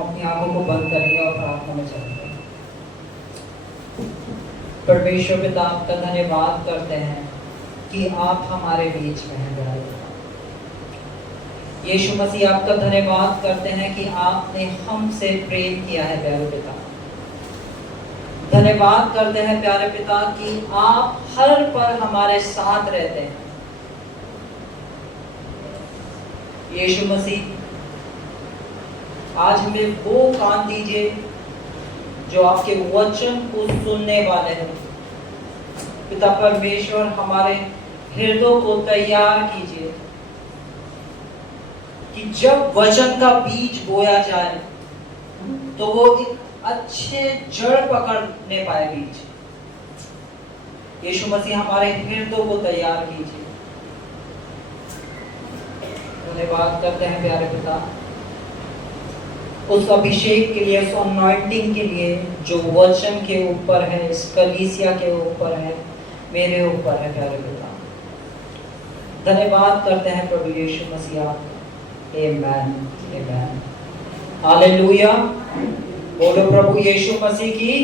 अपनी आंखों को बंद करेंगे और प्रार्थना में चलेंगे। परमेश्वर पिता, आपका धन्यवाद करते हैं कि आप हमारे बीच में हैं प्यारे पिता। यीशु मसीह, आपका धन्यवाद करते हैं कि आपने हमसे प्रेम किया है प्यारे पिता। धन्यवाद करते हैं प्यारे पिता कि आप हर पल हमारे साथ रहते हैं। यीशु मसीह, आज हमें वो कान दीजिए जो आपके वचन को सुनने वाले हैं। पिता परमेश्वर, हमारे हृदय को तैयार कीजिए कि जब वचन का बीज बोया जाए तो वो एक अच्छे जड़ पकड़ने पाए बीज। यीशु मसीह, हमारे हृदय को तैयार कीजिए। धन्यवाद करते हैं प्यारे पिता उस अभिषेक के लिए, उस अनॉइंटिंग के लिए जो वचन के ऊपर है, इस कलीसिया के ऊपर है, मेरे ऊपर है प्यारे पिता। धन्यवाद करते हैं प्रभु यीशु मसीह। आमेन, आमेन, हालेलुया। बोलो प्रभु यीशु मसीह की।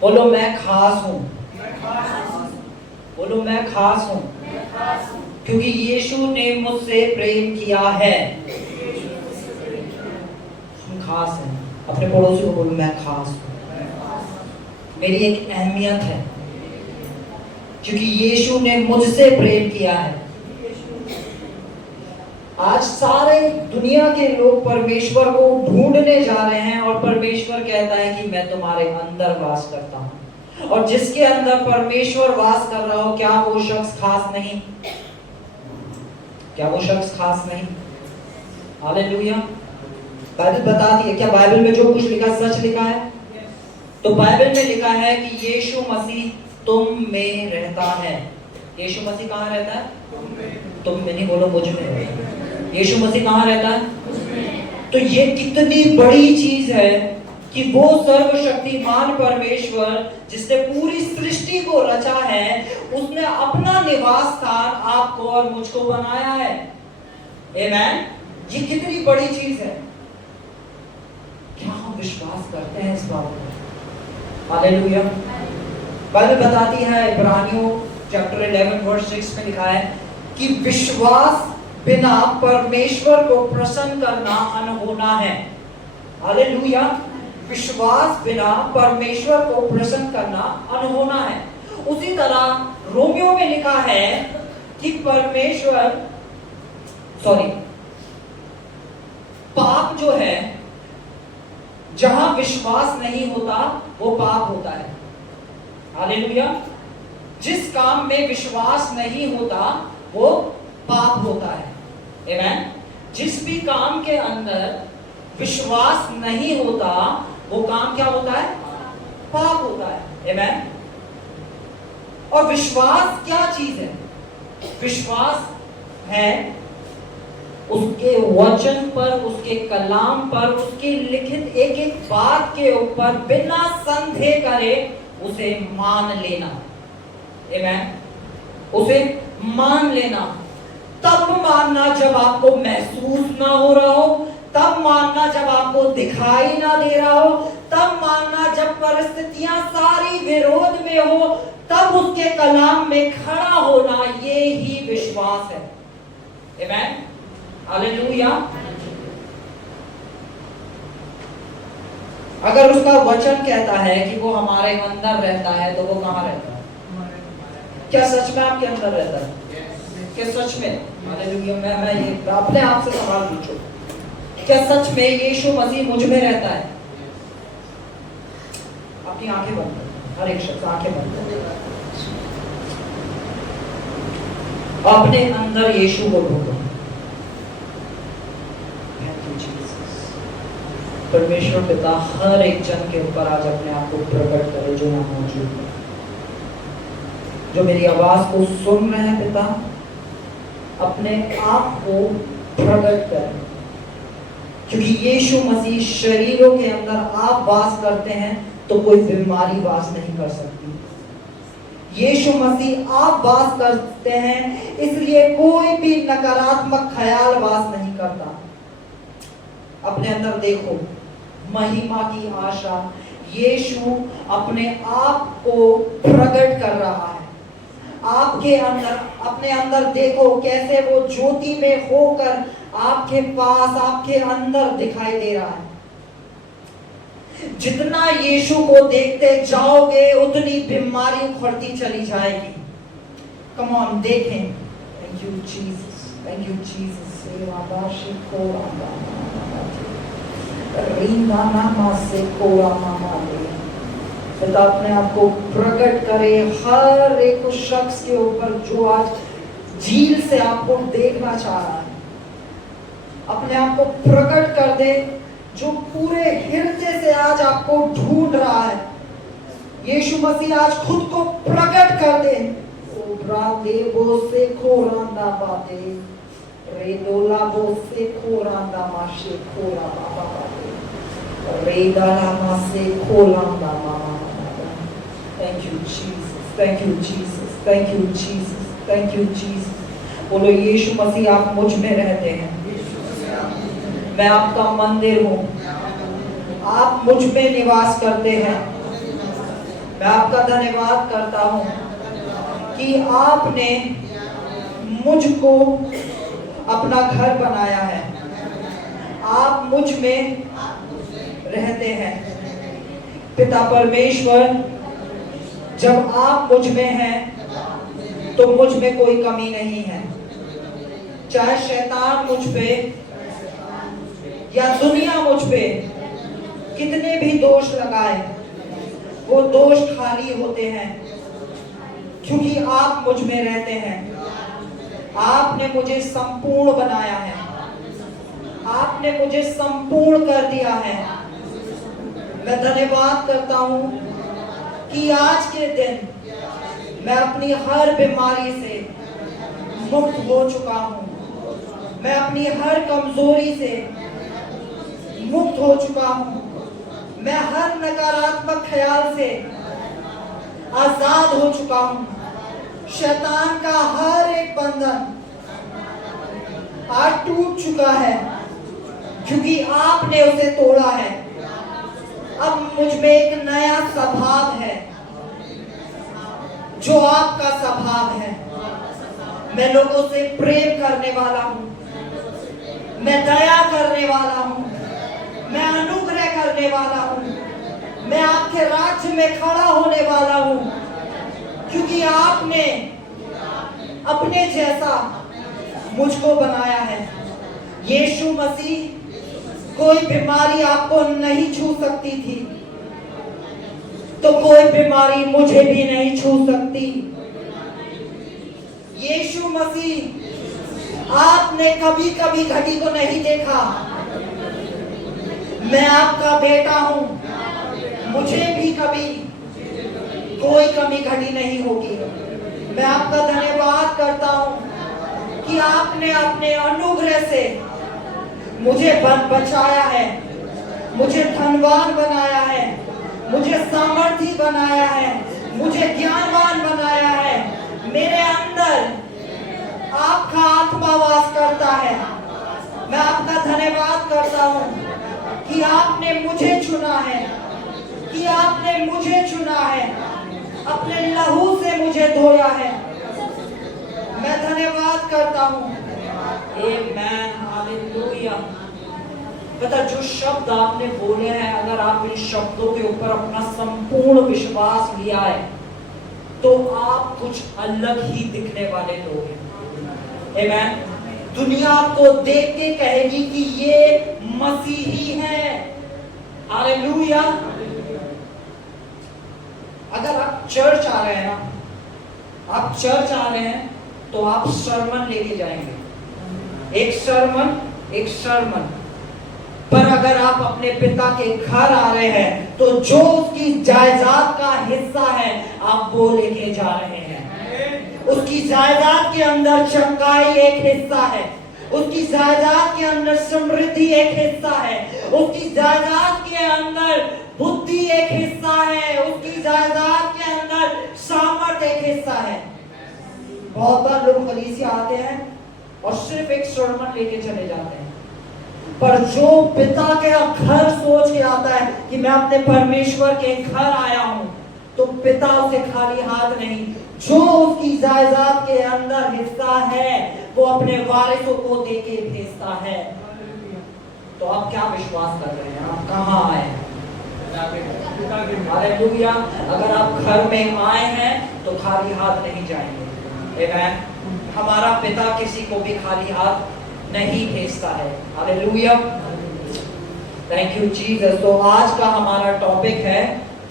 बोलो मैं खास हूँ। बोलो मैं खास हूँ क्योंकि यीशु ने मुझसे प्रेम किया है। हम खास हैं। अपने पड़ोसी को बोलो मैं खास हूँ। मेरी एक अहमियत है क्योंकि यीशु ने मुझसे प्रेम किया है। आज सारे दुनिया के लोग परमेश्वर को ढूंढने जा रहे हैं और परमेश्वर कहता है कि मैं तुम्हारे अंदर वास करता हूं। और जिसके अंदर परमेश्वर वास कर रहा हो, क्या वो शख्स खास नहीं? क्या वो शख्स खास नहीं? हालेलुया। बाइबल बताती है, क्या बाइबल में जो कुछ लिखा सच लिखा है? तो बाइबल में लिखा है कि यीशु मसीह तुम में रहता है। यीशु मसीह कहाँ रहता है? तुम में नहीं, बोलो मुझ में। यीशु मसीह कहाँ रहता है? तो ये कितनी बड़ी चीज है कि वो सर्वशक्तिमान परमेश्वर जिसने पूरी सृष्टि को रचा है, उसने अपना निवास स्थान आपको और मुझको बनाया है। आमेन। ये कितनी बड़ी चीज है। क्या हम विश्वास करते हैं इस बात में? हालेलुया। बाइबल बताती है, इब्रानियों चैप्टर 11 वर्स 6 में लिखा है कि विश्वास बिना परमेश्वर को प्रसन्न करना अनहोना है। हालेलुया। विश्वास बिना परमेश्वर को प्रसन्न करना अनहोना है। उसी तरह रोमियो में लिखा है कि पाप जो है, जहां विश्वास नहीं होता वो पाप होता है। हालेलुया। जिस काम में विश्वास नहीं होता वो पाप होता है। आमेन। जिस भी काम के अंदर विश्वास नहीं होता वो काम क्या होता है? पाप होता है। आमेन। और विश्वास क्या चीज है? विश्वास है उसके वचन पर, उसके कलाम पर, उसकी लिखित एक एक बात के ऊपर बिना संदेह करे उसे मान लेना। आमेन। उसे मान लेना। तब मानना जब आपको महसूस ना हो रहा हो, तब मानना जब आपको दिखाई ना दे रहा हो, तब मानना जब परिस्थितियां सारी विरोध में हो, तब उसके कलाम में खड़ा होना, ये ही विश्वास है। आमेन। हालेलुया। अगर उसका वचन कहता है कि वो हमारे अंदर रहता है तो वो कहाँ रहता है? क्या सच में आपके अंदर रहता है? क्या सच में? हालेलुया। मैं ये अपने आप से सवाल पूछो, क्या सच में यीशु मसीह मुझ में रहता है? अपनी आंखें बंद करो, हर एक शख्स आंखें बंद करो। अपने अंदर यीशु को ढूंढो। परमेश्वर पिता हर एक जन के ऊपर आज अपने आप को प्रकट करे जो यहाँ मौजूद है, जो मेरी आवाज को सुन रहे हैं। पिता, अपने आप को प्रकट करें, क्योंकि यीशु मसीह शरीरों के अंदर आप वास करते हैं तो कोई बीमारी वास नहीं कर सकती। यीशु मसीह आप वास करते हैं, इसलिए कोई भी नकारात्मक ख्याल वास नहीं करता। अपने अंदर देखो, महिमा की आशा। यीशु अपने आप को प्रकट कर रहा है आपके अंदर। अपने अंदर देखो कैसे वो ज्योति में होकर आपके पास, आपके अंदर दिखाई दे रहा है। जितना यीशु को देखते जाओगे उतनी बीमारी उखड़ती चली जाएगी। कम ऑन, देखें। Thank you Jesus, thank you Jesus. पिता अपने आप को प्रकट करे हर एक उस शख्स के ऊपर जो आज झील से आपको देखना चाह रहा है। अपने आप को प्रकट कर दे जो पूरे हृदय से आज आपको ढूंढ रहा है। यीशु मसीह आज खुद को प्रकट कर दे। देवो से खोरांदा बाते, रेदोला बो से खोरांदा माशे खोरा बाबा बाते, रेदाला मासे खोरांदा मामा। Thank you Jesus, thank you Jesus, thank you Jesus, thank you Jesus. बोलो यीशु मसीह आप मुझ में रहते हैं, मैं आपका मंदिर हूँ, आप मुझ में निवास करते हैं। मैं आपका धन्यवाद करता हूँ कि आपने मुझको अपना घर बनाया है, आप मुझ में रहते हैं। पिता परमेश्वर, जब आप मुझ में हैं तो मुझ में कोई कमी नहीं है। चाहे शैतान मुझ पे या दुनिया मुझ पे कितने भी दोष लगाए, वो दोष खाली होते हैं क्योंकि आप मुझ में रहते हैं। आपने मुझे संपूर्ण बनाया है, आपने मुझे संपूर्ण कर दिया है। मैं धन्यवाद करता हूं कि आज के दिन मैं अपनी हर बीमारी से मुक्त हो चुका हूं। मैं अपनी हर कमजोरी से मुक्त हो चुका हूं। मैं हर नकारात्मक ख्याल से आजाद हो चुका हूं। शैतान का हर एक बंधन आज टूट चुका है क्योंकि आपने उसे तोड़ा है। अब मुझ में एक नया स्वभाव है जो आपका स्वभाव है। मैं लोगों से प्रेम करने वाला हूं, मैं दया करने वाला हूं, मैं अनुग्रह करने वाला हूं, मैं आपके राज्य में खड़ा होने वाला हूं क्योंकि आपने अपने जैसा मुझको बनाया है। यीशु मसीह, कोई बीमारी आपको नहीं छू सकती थी तो कोई बीमारी मुझे भी नहीं छू सकती। यीशु मसीह, आपने कभी कभी घड़ी को नहीं देखा। मैं आपका बेटा हूं, मुझे भी कभी कोई कमी घटी नहीं होगी। मैं आपका धन्यवाद करता हूं कि आपने अपने अनुग्रह से मुझे बचाया है, मुझे धनवान बनाया है, मुझे सामर्थी बनाया है, मुझे ज्ञानवान बनाया है। मेरे अंदर आपका आत्मा वास करता है। मैं आपका धन्यवाद करता हूं कि आपने मुझे चुना है, कि आपने मुझे चुना है, अपने लहू से मुझे धोया है। मैं धन्यवाद करता हूं। आमेन, हालेलुया। पता, जो शब्द आपने बोले हैं, अगर आप इन शब्दों के ऊपर अपना संपूर्ण विश्वास लिया है तो आप कुछ अलग ही दिखने वाले लोग हैं। आमेन। दुनिया आपको देख के कहेगी कि ये मसीही है। हालेलुया। अगर आप चर्च आ रहे हैं ना, आप चर्च आ रहे हैं तो आप सरमन लेके जाएंगे, एक सरमन। पर अगर आप अपने पिता के घर आ रहे हैं तो जो उसकी जायदाद का हिस्सा है आप वो लेके जा रहे हैं। उसकी जायदाद के अंदर चंगाई एक हिस्सा है, उसकी जायदाद के अंदर समृद्धि एक हिस्सा है, उसकी जायदाद के अंदर बुद्धि एक हिस्सा है, उसकी जायदाद के अंदर सामर्थ एक हिस्सा है। बहुत बार लोग कलीसिया आते हैं और सिर्फ एक सरमन लेके चले जाते हैं, पर जो पिता के घर सोच के आता है कि मैं अपने परमेश्वर के घर आया हूं, तो पिता उसे खाली हाथ नहीं, जो उसकी जायदाद के अंदर हिस्सा है वो अपने वारिसों को देके भेजता है। तो आप क्या विश्वास कर रहे हैं? आप कहाँ आए हैं? हालेलुया। अगर आप घर में आए हैं तो खाली हाथ नहीं जाएंगे। आमीन। हमारा पिता किसी को भी खाली हाथ नहीं भेजता है। हालेलुया। Thank you Jesus. तो आज का हमारा टॉपिक है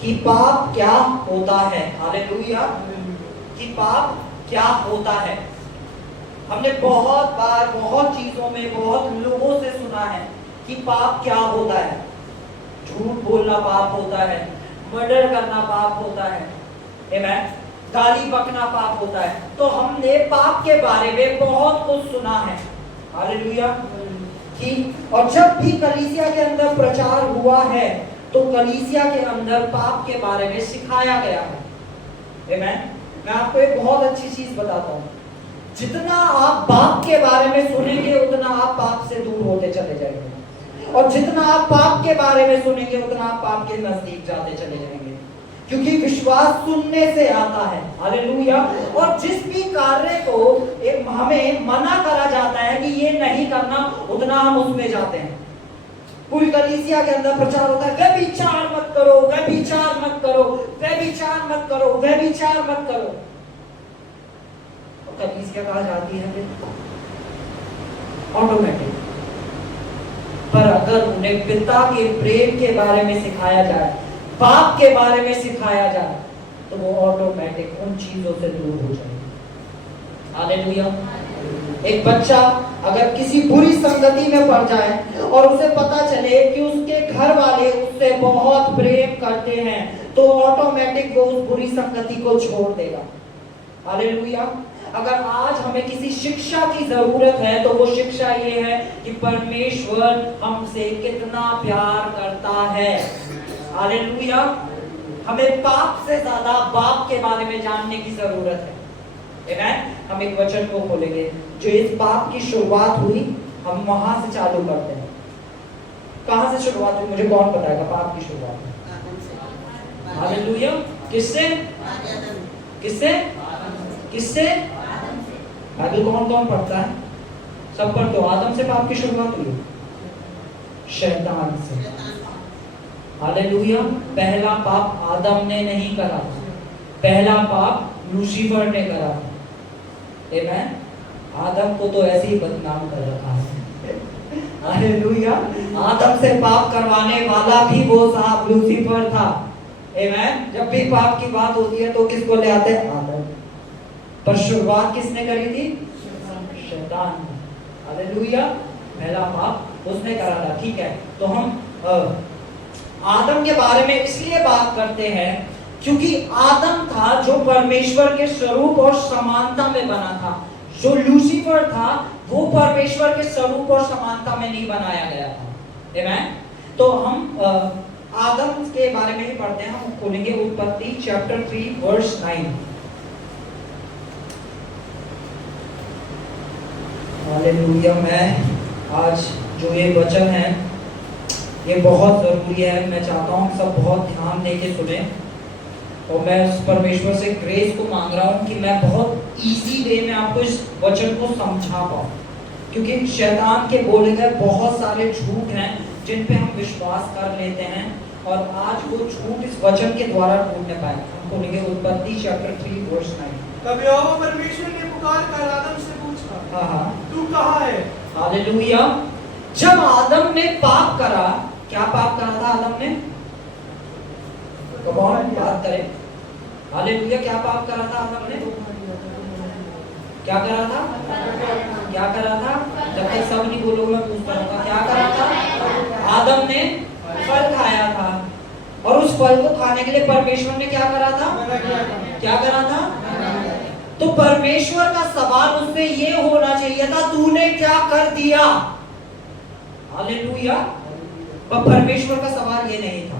कि पाप क्या होता है। हालेलुया। कि पाप क्या होता है। हमने बहुत बार बहुत चीजों में बहुत लोगों से सुना है कि पाप क्या होता है। झूठ बोलना पाप होता है, मर्डर करना पाप होता है, आमीन, गाली बकना पाप होता है। तो हमने पाप के बारे में बहुत कुछ सुना है। हालेलुया। कि और जब भी कलीसिया के अंदर प्रचार हुआ है तो कलीसिया के अंदर पाप के बारे में सिखाया गया है। आमीन। मैं आपको एक बहुत अच्छी चीज बताता हूँ, जितना आप पाप के बारे में सुनेंगे उतना आप पाप से दूर होते चले जाएंगे, और जितना आप पाप के बारे में सुनेंगे उतना आप पाप के नजदीक जाते चले जाएंगे, क्योंकि विश्वास सुनने से आता है। हालेलुया। और जिस भी कार्य को हमें मना करा जाता है कि ये नहीं करना, उतना हम उसमें जाते हैं। पूरी कलीसिया के अंदर प्रचार होता है, व्यभिचार मत करो, व्यभिचार मत करो, व्यभिचार मत करो, व्यभिचार मत करो। और कलीसिया कहाँ जाती है? ऑटोमेटिक। पर अगर उन्हें पिता के प्रेम के बारे में सिखाया जाए, पाप के बारे में सिखाया जाए, तो वो ऑटोमेटिक उन चीजों से दूर हो जाएगी। हालेलुया। एक बच्चा अगर किसी बुरी संगति में पड़ जाए और उसे पता चले कि उसके घर वाले उससे बहुत प्रेम करते हैं, तो ऑटोमेटिक वो उस बुरी संगति को छोड़ देगा। हालेलुया। अगर आज हमें किसी शिक्षा की जरूरत है तो वो शिक्षा ये है कि परमेश्वर हमसे कितना प्यार करता है। हालेलुया। हमें पाप से ज्यादा बाप के बारे में जानने की जरूरत है। आमीन। हम एक वचन को खोलेंगे, जो इस पाप की शुरुआत हुई, हम वहां से चालू करते हैं। कहां से शुरुआत हुई? मुझे कौन बताएगा पाप की शुरुआत? हालेलुया। किससे? किससे? किससे? बाइबल कौन कौन पढ़ता है? सब पढ़ दो। आदम से पाप की शुरुआत हुई, शैतान से। हालेलुया। पहला पाप आदम ने नहीं करा, पहला पाप लूसीफर ने करा। आमीन। आदम को तो ऐसे ही बदनाम कर रखा है। हालेलुया। आदम से पाप करवाने वाला भी वो साहब लूसीफर था। आमीन। जब भी पाप की बात होती है तो किसको ले आते हैं? आदम। पर शुरुआत किसने करी थी? शैतान ने। हालेलुया। पहला पाप उसने करा था। ठीक है। तो हम आदम के बारे में इसलिए बात करते हैं क्योंकि आदम था जो परमेश्वर के स्वरूप और समानता में बना था। जो लूसीफर था वो परमेश्वर के स्वरूप और समानता में नहीं बनाया गया था। आमीन। तो हम आदम के बारे में ही पढ़ते हैं। हम खोलेंगे उत्पत्ति चैप्टर 3 वर्स 9। हालेलुया। मैं आज जो ये वचन है ये बहुत जरूरी है। मैं चाहता हूँ सब बहुत ध्यान देके सुने, और मैं उस परमेश्वर से ग्रेस को मांग रहा हूँ कि मैं बहुत इजी वे में आपको इस वचन को समझा पाऊँ, क्योंकि शैतान के बोले गए बहुत सारे झूठ हैं जिन पे हम विश्वास कर लेते हैं, और आज वो झूठ इस वचन के द्वारा टूटने पाए। हम खोलेंगे उत्पत्ति चैप्टर 3 वर्स 9। तब यहोवा परमेश्वर ने पुकार कर आदम से पूछा, तू कहाँ है? हालेलुया। जब आदम ने पाप करा, क्या पाप करा था आदम ने? कौन बात करे? हालेलुया। क्या पाप करा था आदम ने? क्या करा था? क्या करा था? जब तक सब नहीं बोलोगे मैं पूछता रहूंगा। क्या करा था? आदम ने फल खाया था, और उस फल को खाने के लिए परमेश्वर ने क्या करा था? क्या करा था? तो परमेश्वर का सवाल उससे ये होना चाहिए था, तूने क्या कर दिया? हालेलुया। पर परमेश्वर का सवाल ये नहीं था।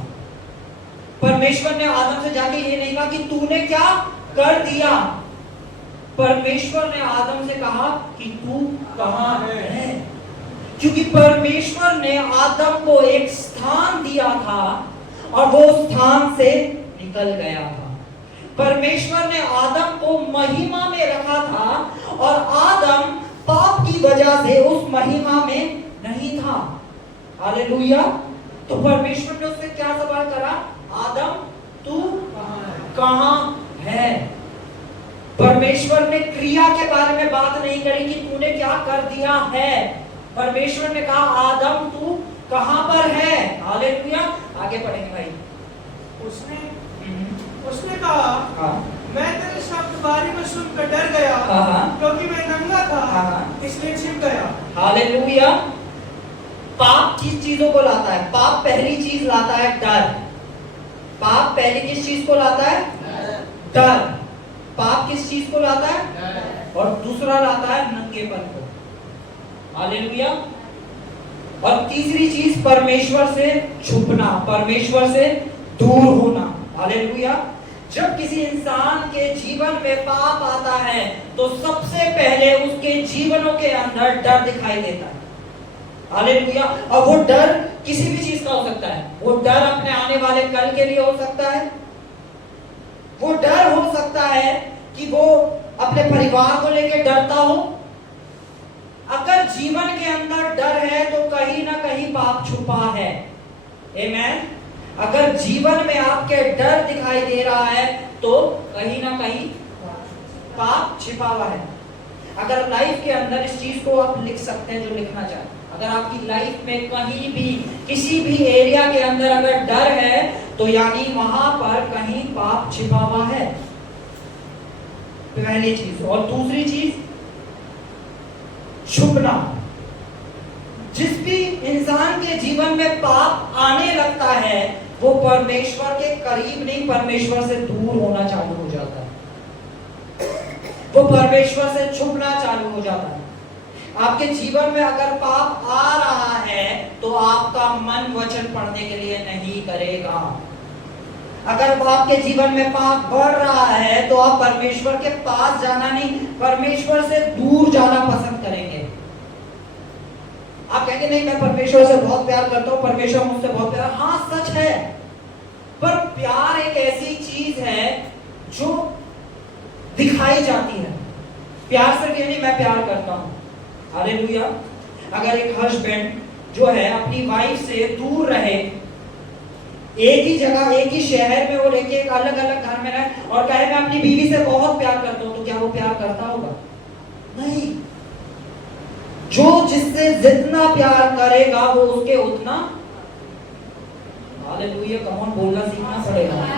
परमेश्वर ने आदम से जाके ये नहीं कहा कि तूने क्या कर दिया। परमेश्वर ने आदम से कहा कि तू कहाँ है, क्योंकि परमेश्वर ने आदम को एक स्थान दिया था और वो स्थान से निकल गया था। परमेश्वर ने आदम को महिमा में रखा था और आदम पाप की वजह से उस महिमा में नहीं था। हालेलुया। तो परमेश्वर ने उससे क्या सवाल करा? आदम तू कहां है? परमेश्वर ने क्रिया के बारे में बात नहीं करी कि तूने क्या कर दिया है। परमेश्वर ने कहा आदम तू कहां पर है? हालेलुया। आगे पढ़ेंगे भाई। उसने कहा मैं तेरे शब्द बारी में सुनकर डर गया क्योंकि मैं नंगा था इसलिए छिप गया। हालेलुया। पाप किस चीजों को लाता है? पाप पहली चीज लाता है डर। पाप पहली किस चीज को लाता है? डर। पाप किस चीज को लाता है? और दूसरा लाता है नंगेपन को। हालेलुया। और तीसरी चीज परमेश्वर से छुपना, परमेश्वर से दूर होना। हालेलुया। जब किसी इंसान के जीवन में पाप आता है तो सबसे पहले उसके जीवनों के अंदर डर दिखाई देता है। हालेलुया। और वो डर किसी भी चीज का हो सकता है। वो डर अपने आने वाले कल के लिए हो सकता है। वो डर हो सकता है कि वो अपने परिवार को लेकर डरता हो। अगर जीवन के अंदर डर है तो कहीं ना कहीं पाप छुपा है। आमेन। अगर जीवन में आपके डर दिखाई दे रहा है तो कहीं ना कहीं पाप छिपा हुआ है। अगर लाइफ के अंदर इस चीज को आप लिख सकते हैं जो लिखना चाहें, अगर आपकी लाइफ में कहीं भी किसी भी एरिया के अंदर अगर डर है तो यानी वहां पर कहीं पाप छिपा हुआ है। पहली चीज। और दूसरी चीज छुपना। जिस भी इंसान के जीवन में पाप आने लगता है वो परमेश्वर के करीब नहीं, परमेश्वर से दूर होना चालू हो जाता है। वो परमेश्वर से छुपना चालू हो जाता है। आपके जीवन में अगर पाप आ रहा है तो आपका मन वचन पढ़ने के लिए नहीं करेगा। अगर आपके जीवन में पाप बढ़ रहा है तो आप परमेश्वर के पास जाना नहीं, परमेश्वर से दूर जाना पसंद करेंगे। आप कहेंगे नहीं मैं परमेश्वर से बहुत प्यार करता हूं, परमेश्वर मुझसे बहुत प्यार। हाँ सच है, पर प्यार एक ऐसी चीज है जो दिखाई जाती है। प्यार सिर्फ ये नहीं मैं प्यार करता हूं। हालेलुया। अगर एक हस्बैंड जो है अपनी वाइफ से दूर रहे, एक ही जगह एक ही शहर में वो लेके एक अलग अलग घर में रहे और कहे मैं अपनी बीवी से बहुत प्यार करता हूं, तो क्या वो प्यार करता होगा? नहीं। जो जिससे जितना प्यार करेगा वो उसके उतना, हालेलुया, कम ऑन बोलना सीखना पड़ेगा, है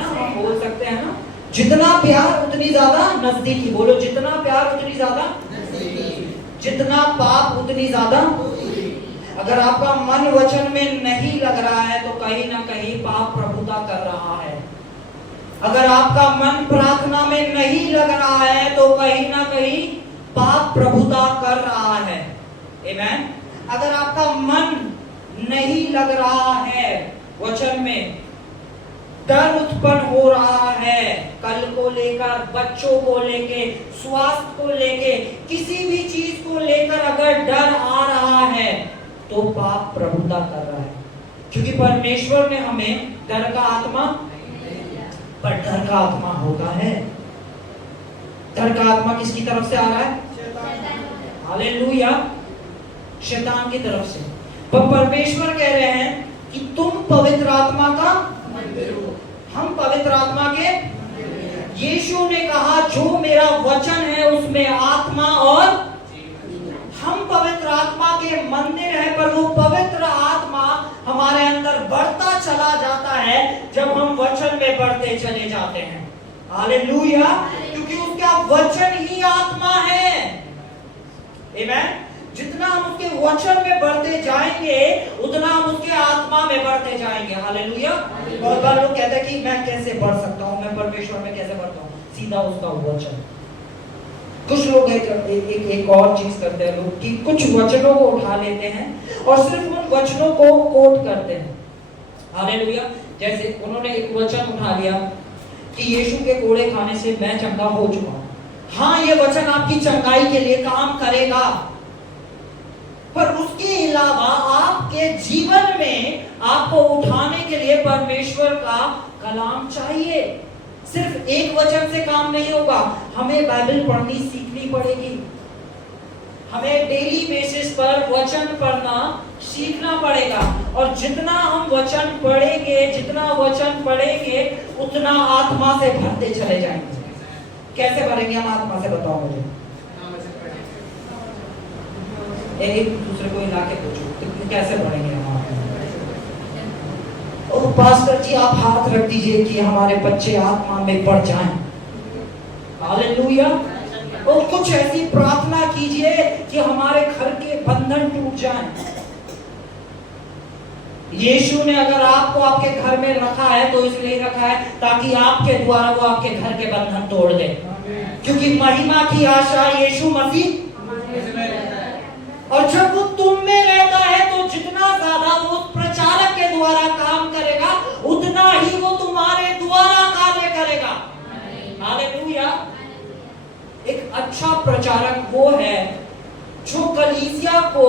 ना? हम बोल सकते हैं ना, जितना प्यार उतनी ज्यादा नजदीकी। बोलो जितना प्यार उतनी ज्यादा नजदीकी, जितना पाप उतनी ज्यादा। अगर आपका मन वचन में नहीं लग रहा है तो कहीं ना कहीं पाप प्रभुता कर रहा है। अगर आपका मन प्रार्थना में नहीं लग रहा है तो कहीं ना कहीं पाप प्रभुता कर रहा है। आमेन। अगर आपका मन नहीं लग रहा है वचन में, डर उत्पन्न हो रहा है कल को लेकर, बच्चों को लेके, स्वास्थ्य को लेके, किसी भी चीज को लेकर अगर डर आ रहा है तो पाप प्रभुता कर रहा है। क्योंकि परमेश्वर ने हमें डर का आत्मा, पर डर का आत्मा होता है। डर का आत्मा किसकी तरफ से आ रहा है? हालेलुया, शैतान की तरफ से। पर परमेश्वर कह रहे हैं कि तुम पवित्र आत्मा का मंदिर हो। हम पवित्र आत्मा के, यीशु ने कहा जो मेरा वचन है उसमें आत्मा, और हम पवित्र आत्मा के मंदिर है। पर वो पवित्र आत्मा हमारे अंदर बढ़ता चला जाता है जब हम वचन में बढ़ते चले जाते हैं। हालेलुया। क्योंकि उसका वचन ही आत्मा है। आमेन। जितना हम उसके वचन में बढ़ते जाएंगे उतना हम उसके आत्मा में बढ़ते जाएंगे। हालेलुया। बहुत बार लोग कहते हैं कि मैं कैसे बढ़ सकता हूं, मैं परमेश्वर में कैसे बढ़ता हूं? सीधा उसका वचन। कुछ लोग एक और चीज करते हैं लोग कि कुछ वचनों को उठा लेते हैं और सिर्फ उन वचनों को कोट करते हैं। हालेलुया। जैसे उन्होंने एक वचन उठा लिया कि यीशु के कोड़े खाने से मैं चंगा हो चुका हूं। हाँ, ये वचन आपकी चंगाई के लिए काम करेगा, पर उसके अलावा आपके जीवन में आपको उठाने के लिए परमेश्वर का कलाम चाहिए। सिर्फ एक वचन से काम नहीं होगा, हमें बाइबल पढ़नी सीखनी पड़ेगी। हमें डेली बेसिस पर वचन पढ़ना सीखना पड़ेगा, और जितना हम वचन पढ़ेंगे, जितना वचन पढ़ेंगे, उतना आत्मा से भरते चले जाएंगे। कैसे भरेंगे हम आत्मा से, बताओ मुझे। एक दूसरे को हिला के पूछो, कैसे भरेंगे हम आत्मा? और पास्टर जी आप हाथ रख दीजिए कि हमारे बच्चे आत्मा में बढ़ जाएं। हालेलुया। और कुछ ऐसी प्रार्थना कीजिए कि हमारे घर के बंधन टूट जाएं। यीशु ने अगर आपको आपके घर में रखा है तो इसलिए रखा है ताकि आपके द्वारा वो आपके घर के बंधन तोड़ दे, क्योंकि महिमा की आशा यीशु मसीह, और जब वो तुम में रहता है तो जितना ज्यादा वो प्रचारक के द्वारा काम करेगा, उतना ही वो तुम्हारे द्वारा कार्य करेगा। हालेलुया। एक अच्छा प्रचारक वो है जो कलीसिया को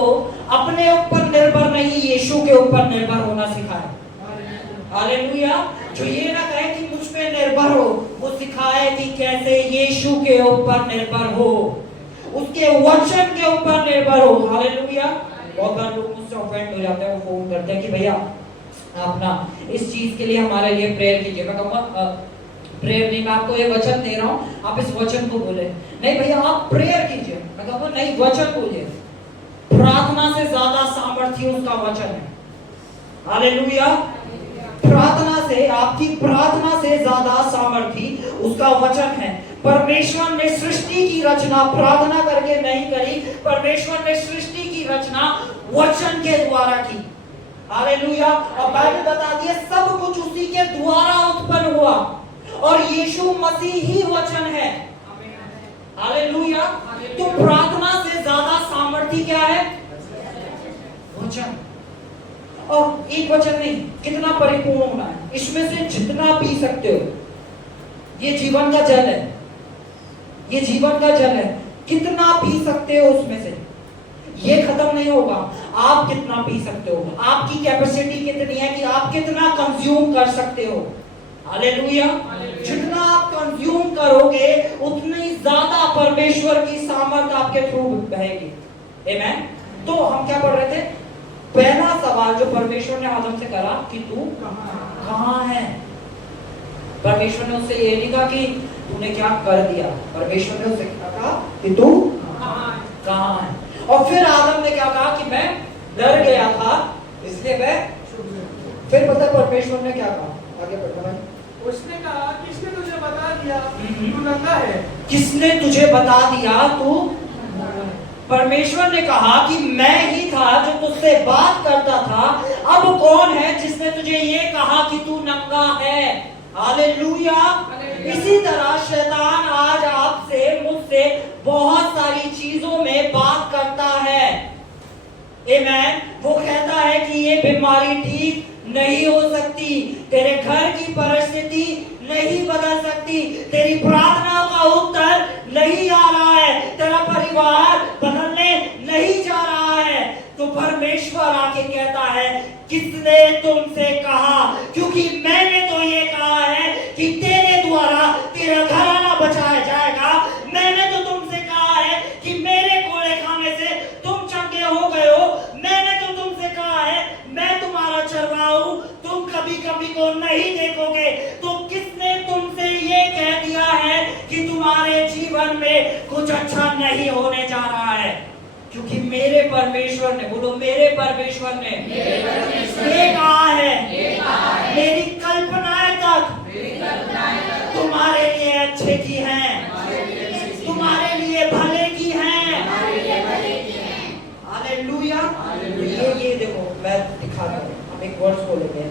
अपने ऊपर निर्भर नहीं, यीशु के ऊपर निर्भर होना सिखाए। हालेलुया। जो ये ना कहे कि मुझ पे निर्भर हो, वो सिखाए कि कैसे यीशु के ऊपर निर्भर हो, उसके वचन के ऊपर निर्भर हो। हालेलुया। बहुत बार लोग मुझसे ऑफेंड हो जाते हैं, वो फोन करते हैं कि भैया आप ना इस चीज के लिए हमारे लिए प्रेयर कीजिए। मैं कहूँगा प्रेयर नहीं, मैं आपको ये वचन दे रहा हूँ, आप इस वचन को बोले। नहीं भैया आप प्रेयर कीजिए। मैं कहूँगा नहीं, वचन बोलिए। प्रार्थना से ज्यादा सामर्थ्य उसका वचन है। हालेलुया। प्रार्थना से, आपकी प्रार्थना से ज्यादा सामर्थ्य उसका वचन है। परमेश्वर ने सृष्टि की रचना प्रार्थना करके नहीं करी, परमेश्वर ने सृष्टि की रचना वचन के द्वारा की। हालेलुया। और बाइबल बताती है सब कुछ उसी के द्वारा उत्पन्न हुआ, और यीशु मसीह ही वचन है। हालेलुया। तो प्रार्थना से ज्यादा सामर्थ्य क्या है? वचन। और एक वचन नहीं, कितना परिपूर्ण होना है, इसमें से जितना पी सकते हो। ये जीवन का जल है, ये जीवन का जल है, कितना पी सकते हो उसमें से, ये खत्म नहीं होगा। आप कितना पी सकते हो, आपकी कैपेसिटी कितनी है कि आप कितना कंज्यूम कर सकते हो। हालेलुया। जितना आप कंज्यूम करोगे उतनी ज्यादा परमेश्वर की सामर्थ आपके थ्रू बहेगी। आमेन। तो हम क्या पढ़ रहे थे? पहला सवाल जो परमेश्वर ने आदम से करा कि तू कहां है। परमेश्वर ने उससे ये नहीं कहा कि तूने क्या कर दिया, परमेश्वर ने उससे कहा कि तू कहां है। और फिर आदम ने क्या कहा कि मैं डर गया था इसलिए मैं, फिर पता परमेश्वर ने क्या कहा, आगे बढ़ना है। उसने कहा किसने तुझे बता दिया तू नंगा है? किसने तुझे बता दिया तू? परमेश्वर ने कहा कि मैं ही था जो तुझसे बात करता था, अब कौन है जिसने तुझे ये कहा कि तू नंगा है? हालेलुया। इसी तरह शैतान आज आपसे मुझसे बहुत सारी चीजों में बात करता है। आमेन। वो कहता है कि ये बीमारी ठीक नहीं हो सकती, तेरे घर की परिस्थिति नहीं बदल सकती, तेरी प्रार्थना का उत्तर नहीं आ रहा है, तेरा परिवार बदलने नहीं जा रहा है। तो परमेश्वर आके कहता है किसने तुमसे कहा? क्योंकि मैंने तो ये कहा है कि तेरे द्वारा तेरा घराना बचाया जाएगा। मैंने तो तुमसे कहा है कि मेरे कोड़े खाने से तुम चंगे हो गए हो। मैंने तो तुमसे कहा है मैं तुम्हारा चरवाहा हूं, तुम कभी कभी को नहीं देखोगे। तो किसने तुमसे ये कह दिया है कि तुम्हारे जीवन में कुछ अच्छा नहीं होने जा रहा है? क्योंकि मेरे परमेश्वर ने, बोलो मेरे परमेश्वर ने ये कहा है, मेरी कल्पनाएं तक तुम्हारे लिए अच्छे की हैं, तुम्हारे लिए भले की हैं। हालेलुया। ये देखो मैं दिखाता हूँ, हम एक वर्ड खोलेंगे,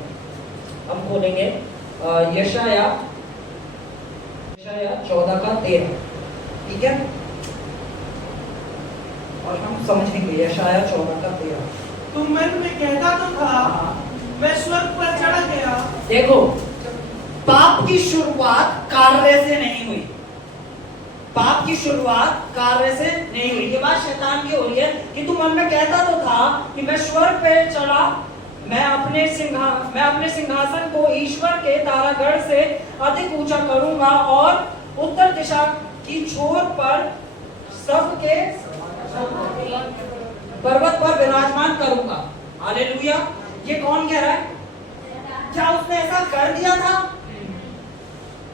हम खोलेंगे यशाया 14:13, ठीक है? और हम समझेंगे यशाया 14:13। तुम मन में कहता तो था मैं स्वर्ग पर चढ़ गया। देखो, पाप की शुरुआत कार्य से नहीं हुई। पाप की शुरुआत कार्य से नहीं हुई। ये बात शैतान की हो रही है कि तू मन में कहता तो था कि मैं स्वर्ग पे चढ़ा, मैं अपने सिंहासन को ईश्वर के तारागढ़ से अधिक ऊंचा करूंगा और उत्तर दिशा की छोर पर सबके पर्वत पर विराजमान करूंगा। हालेलुया। ये कौन कह रहा है? क्या उसने ऐसा कर दिया था?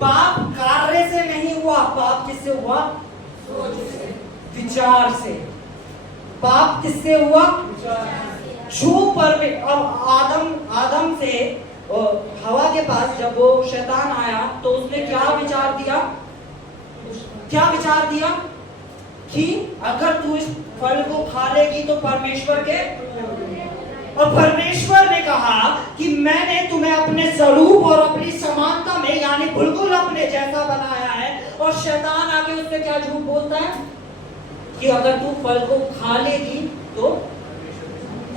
पाप कार्य से नहीं हुआ, पाप किससे हुआ? विचार से। पाप किससे हुआ? जो अब आदम से हवा के पास जब वो शैतान आया तो उसने क्या विचार दिया? क्या विचार दिया कि अगर तू इस फल को खा लेगी तो परमेश्वर के, और परमेश्वर ने कहा कि मैंने तुम्हें अपने स्वरूप और अपनी समानता में यानी बिल्कुल अपने जैसा बनाया है। और शैतान आके उससे क्या झूठ बोलता है कि अगर तू फल को खा लेगी तो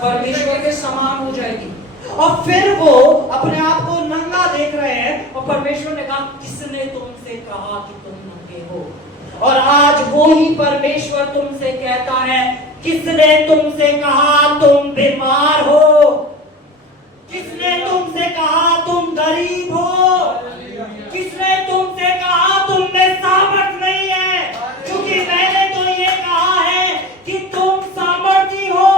परमेश्वर के समान हो जाएगी। और फिर वो अपने आप को नंगा देख रहे हैं और परमेश्वर ने कहा किसने तुमसे कहा कि तुम नंगे हो? और आज वो ही परमेश्वर तुमसे कहता है किसने तुमसे कहा तुम बीमार हो? किसने तुमसे कहा तुम गरीब हो? किसने तुमसे कहा तुम में सामर्थ नहीं है? क्योंकि मैंने तो ये कहा है कि तुम सामर्थी हो।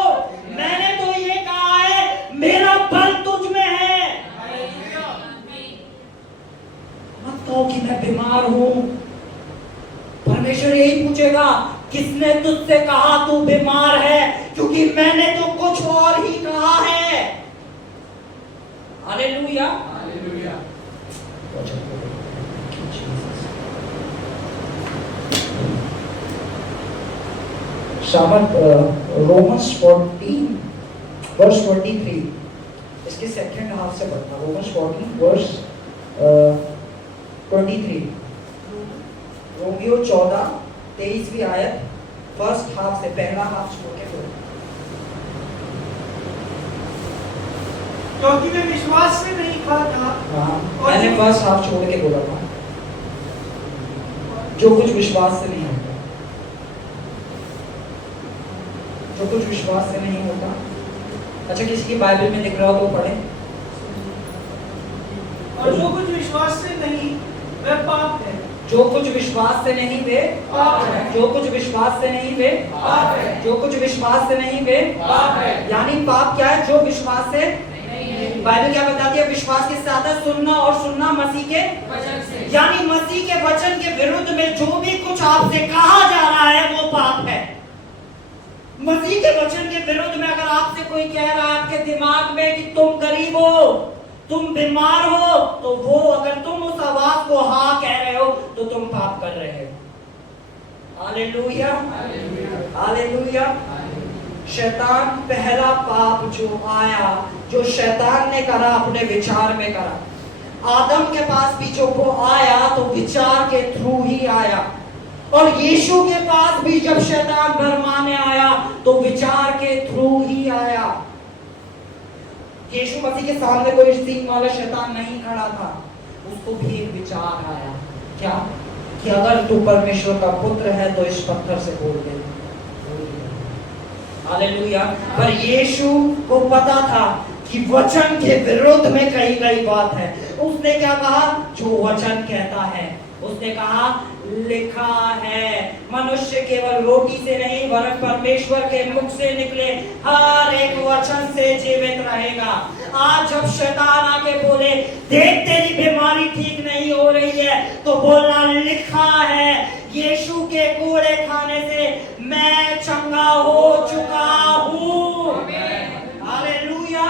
मैंने तो ये कहा है मेरा बल तुझ में है। मत कहो कि मैं बीमार हूं। परमेश्वर यही पूछेगा किसने तुझसे कहा तू बीमार है? क्योंकि मैंने तो कुछ और ही कहा है। हालेलुया। हालेलुया। रोमन्स 14 वर्स 23 इसके सेकंड हाफ से पढ़ना। रोमन्स 14 वर्स 23, रोमियो 14 23वीं आयत फर्स्ट हाफ से, पहला हाफ छोड़ के बोलो। क्योंकि मैं विश्वास से नहीं खाता। हाँ, मैंने फर्स्ट हाफ छोड़ के बोला था। जो कुछ विश्वास से नहीं होता, जो कुछ विश्वास से नहीं होता। अच्छा, किसी की बाइबल में दिख रहा हो तो पढ़े। और जो कुछ विश्वास से नहीं वह पाप है। जो कुछ विश्वास से नहीं वे पाप है। जो कुछ विश्वास से नहीं वे पाप है। जो कुछ विश्वास से नहीं वे पाप है। यानी पाप क्या है? जो विश्वास से बाइबल क्या बताती है? विश्वास के साथ है सुनना, और सुनना मसीह के वचन से। यानी मसीह के वचन के विरुद्ध में जो भी कुछ आपसे कहा जा रहा है वो पाप है। मसीह के वचन के विरुद्ध में अगर आपसे कोई कह रहा है आपके दिमाग में कि तुम गरीब हो, तुम बीमार हो, तो वो अगर तुम उस आवाज को हाँ कह रहे हो तो तुम पाप कर रहे हो। हालेलुया। हालेलुया। शैतान पहला पाप जो आया, जो शैतान ने करा अपने विचार में करा। आदम के पास भी जो वो आया तो विचार के थ्रू ही आया, और यीशु के पास भी जब शैतान भरमाने आया तो विचार के थ्रू ही आया। यीशु मसीह के सामने कोई सींग वाला शैतान नहीं खड़ा था, उसको भी एक विचार आया। क्या? कि अगर तू परमेश्वर का पुत्र है तो इस पत्थर से बोल दे। हालेलुया। पर यीशु को पता था कि वचन के विरुद्ध में कही गई बात है। उसने क्या कहा? जो वचन कहता है। उसने कहा लिखा है मनुष्य केवल रोटी से नहीं वरन परमेश्वर के मुख से निकले हर एक वचन से जीवित रहेगा। आज जब शैतान आके बोले देख तेरी बीमारी ठीक नहीं हो रही है, तो बोलना लिखा है यीशु के कोड़े खाने से मैं चंगा हो चुका हूँ। हालेलुया।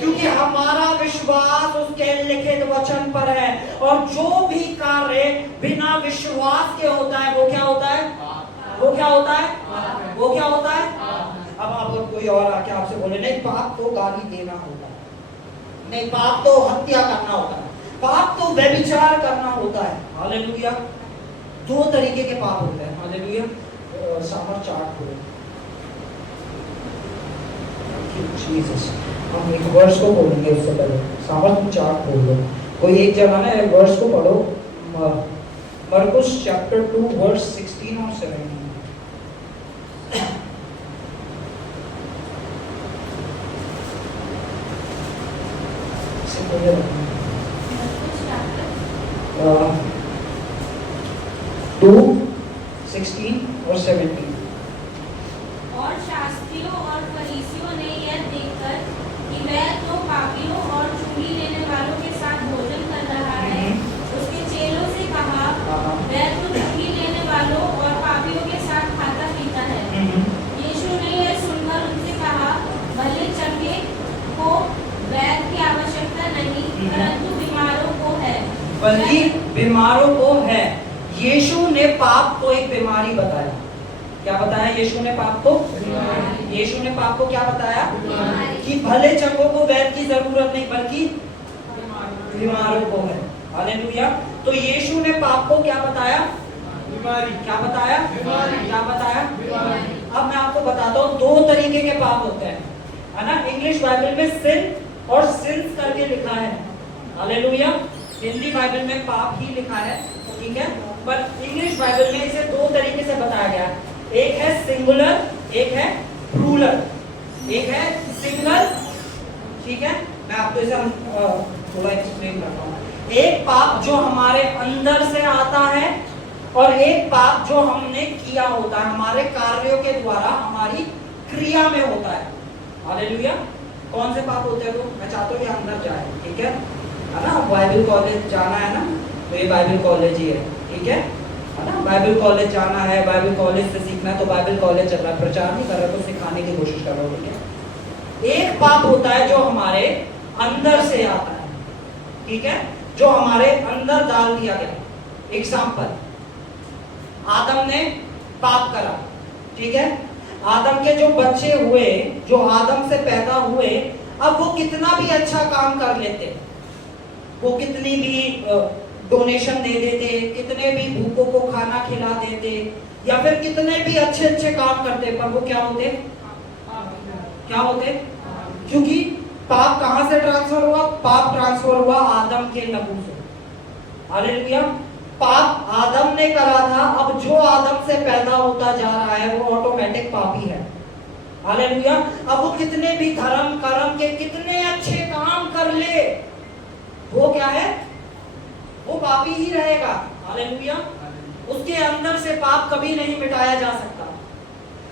क्योंकि हमारा विश्वास उसके लिखित वचन पर है, और जो भी कार्य बिना विश्वास के होता है वो क्या होता है? वो क्या होता है? वो क्या होता है? अब आप कोई और आके आपसे बोले नहीं पाप तो गाली देना होता है, नहीं पाप तो हत्या करना होता है, पाप तो व्यभिचार करना होता है। हालेलुया। दो तरीके के पाप होते हैं। हालेलुया। सामर 4 खोलो। जीसस, हम एक वर्स को पढ़ेंगे उससे पहले। सामर तुम 4 खोल लो। कोई एक जगह ना वर्स को पढ़ो। मरकुस चैप्टर 2 वर्स 16 और 17। टू 16 और 17। और शास्त्रियों और फरीसियों ने यह देखकर कि वह तो पापियों और चुंगी लेने वालों के साथ भोजन कर रहा है, उसके चेलों से कहा, वह तो चुंगी लेने वालों और पापियों के साथ खाता पीता है। यीशु ने यह सुनकर उनसे कहा, भले चंगे को वैद्य की आवश्यकता नहीं, परंतु बीमारों को है। बल्कि बीमारों को है। यीशु ने पाप को एक बीमारी बताया। क्या बताया यीशु ने पाप को? यीशु ने पाप को क्या बताया? कि भले चंगों को वैद्य की जरूरत नहीं, बल्कि बीमारों को है। हालेलुया। तो यीशु ने पाप को क्या बताया? बीमारी। क्या बताया? बीमारी। क्या बताया? बीमारी। अब मैं आपको बताता हूँ, दो तरीके के पाप होते हैं, है ना। इंग्लिश बाइबल में सिन और सिंस करके लिखा है। हालेलुया। हिंदी बाइबल में पाप ही लिखा है, ठीक है, पर इंग्लिश बाइबल में इसे दो तरीके से बताया गया है। एक है सिंगुलर, एक है प्लूरल। एक है सिंगल, ठीक है, मैं आपको इसे थोड़ा एक्सप्लेन करता हूँ। एक पाप जो हमारे अंदर से आता है और एक पाप जो हमने किया होता है, हमारे कार्यों के द्वारा हमारी क्रिया में होता है। हालेलुया। कौन से पाप होते हैं? तो मैं चाहता हूँ कि अंदर जाए, ठीक है ना। बाइबल कॉलेज जाना है ना, तो ये बाइबल कॉलेज ही है, ठीक है ना। बाइबल कॉलेज जाना है, बाइबल कॉलेज से सीखना है, तो बाइबल कॉलेज चल रहा है, प्रचार नहीं कर रहा, तो सिखाने की कोशिश कर रहा हूँ, ठीक है। एक पाप होता है जो हमारे अंदर से आता है, ठीक है, जो हमारे अंदर डाल दिया गया। एग्जाम्पल, आदम ने पाप करा, ठीक है। आदम के जो बच्चे हुए, जो आदम से पैदा हुए, अब वो कितना भी अच्छा काम कर लेते, वो कितनी भी डोनेशन दे देते, कितने भी भूखों को खाना खिला देते, या फिर कितने भी अच्छे अच्छे काम करते, पर वो क्या होते? क्या होते? क्योंकि पाप कहां से ट्रांसफर हुआ? पाप ट्रांसफर हुआ आदम के लहू से। हालेलुया। पाप आदम ने करा था, अब जो आदम से पैदा होता जा रहा है वो ऑटोमेटिक पापी है। हालेलुया। अब वो कितने भी धर्म कर्म के कितने अच्छे काम कर ले, वो क्या है? वो पापी ही रहेगा। हालेलुया। उसके अंदर से पाप कभी नहीं मिटाया जा सकता,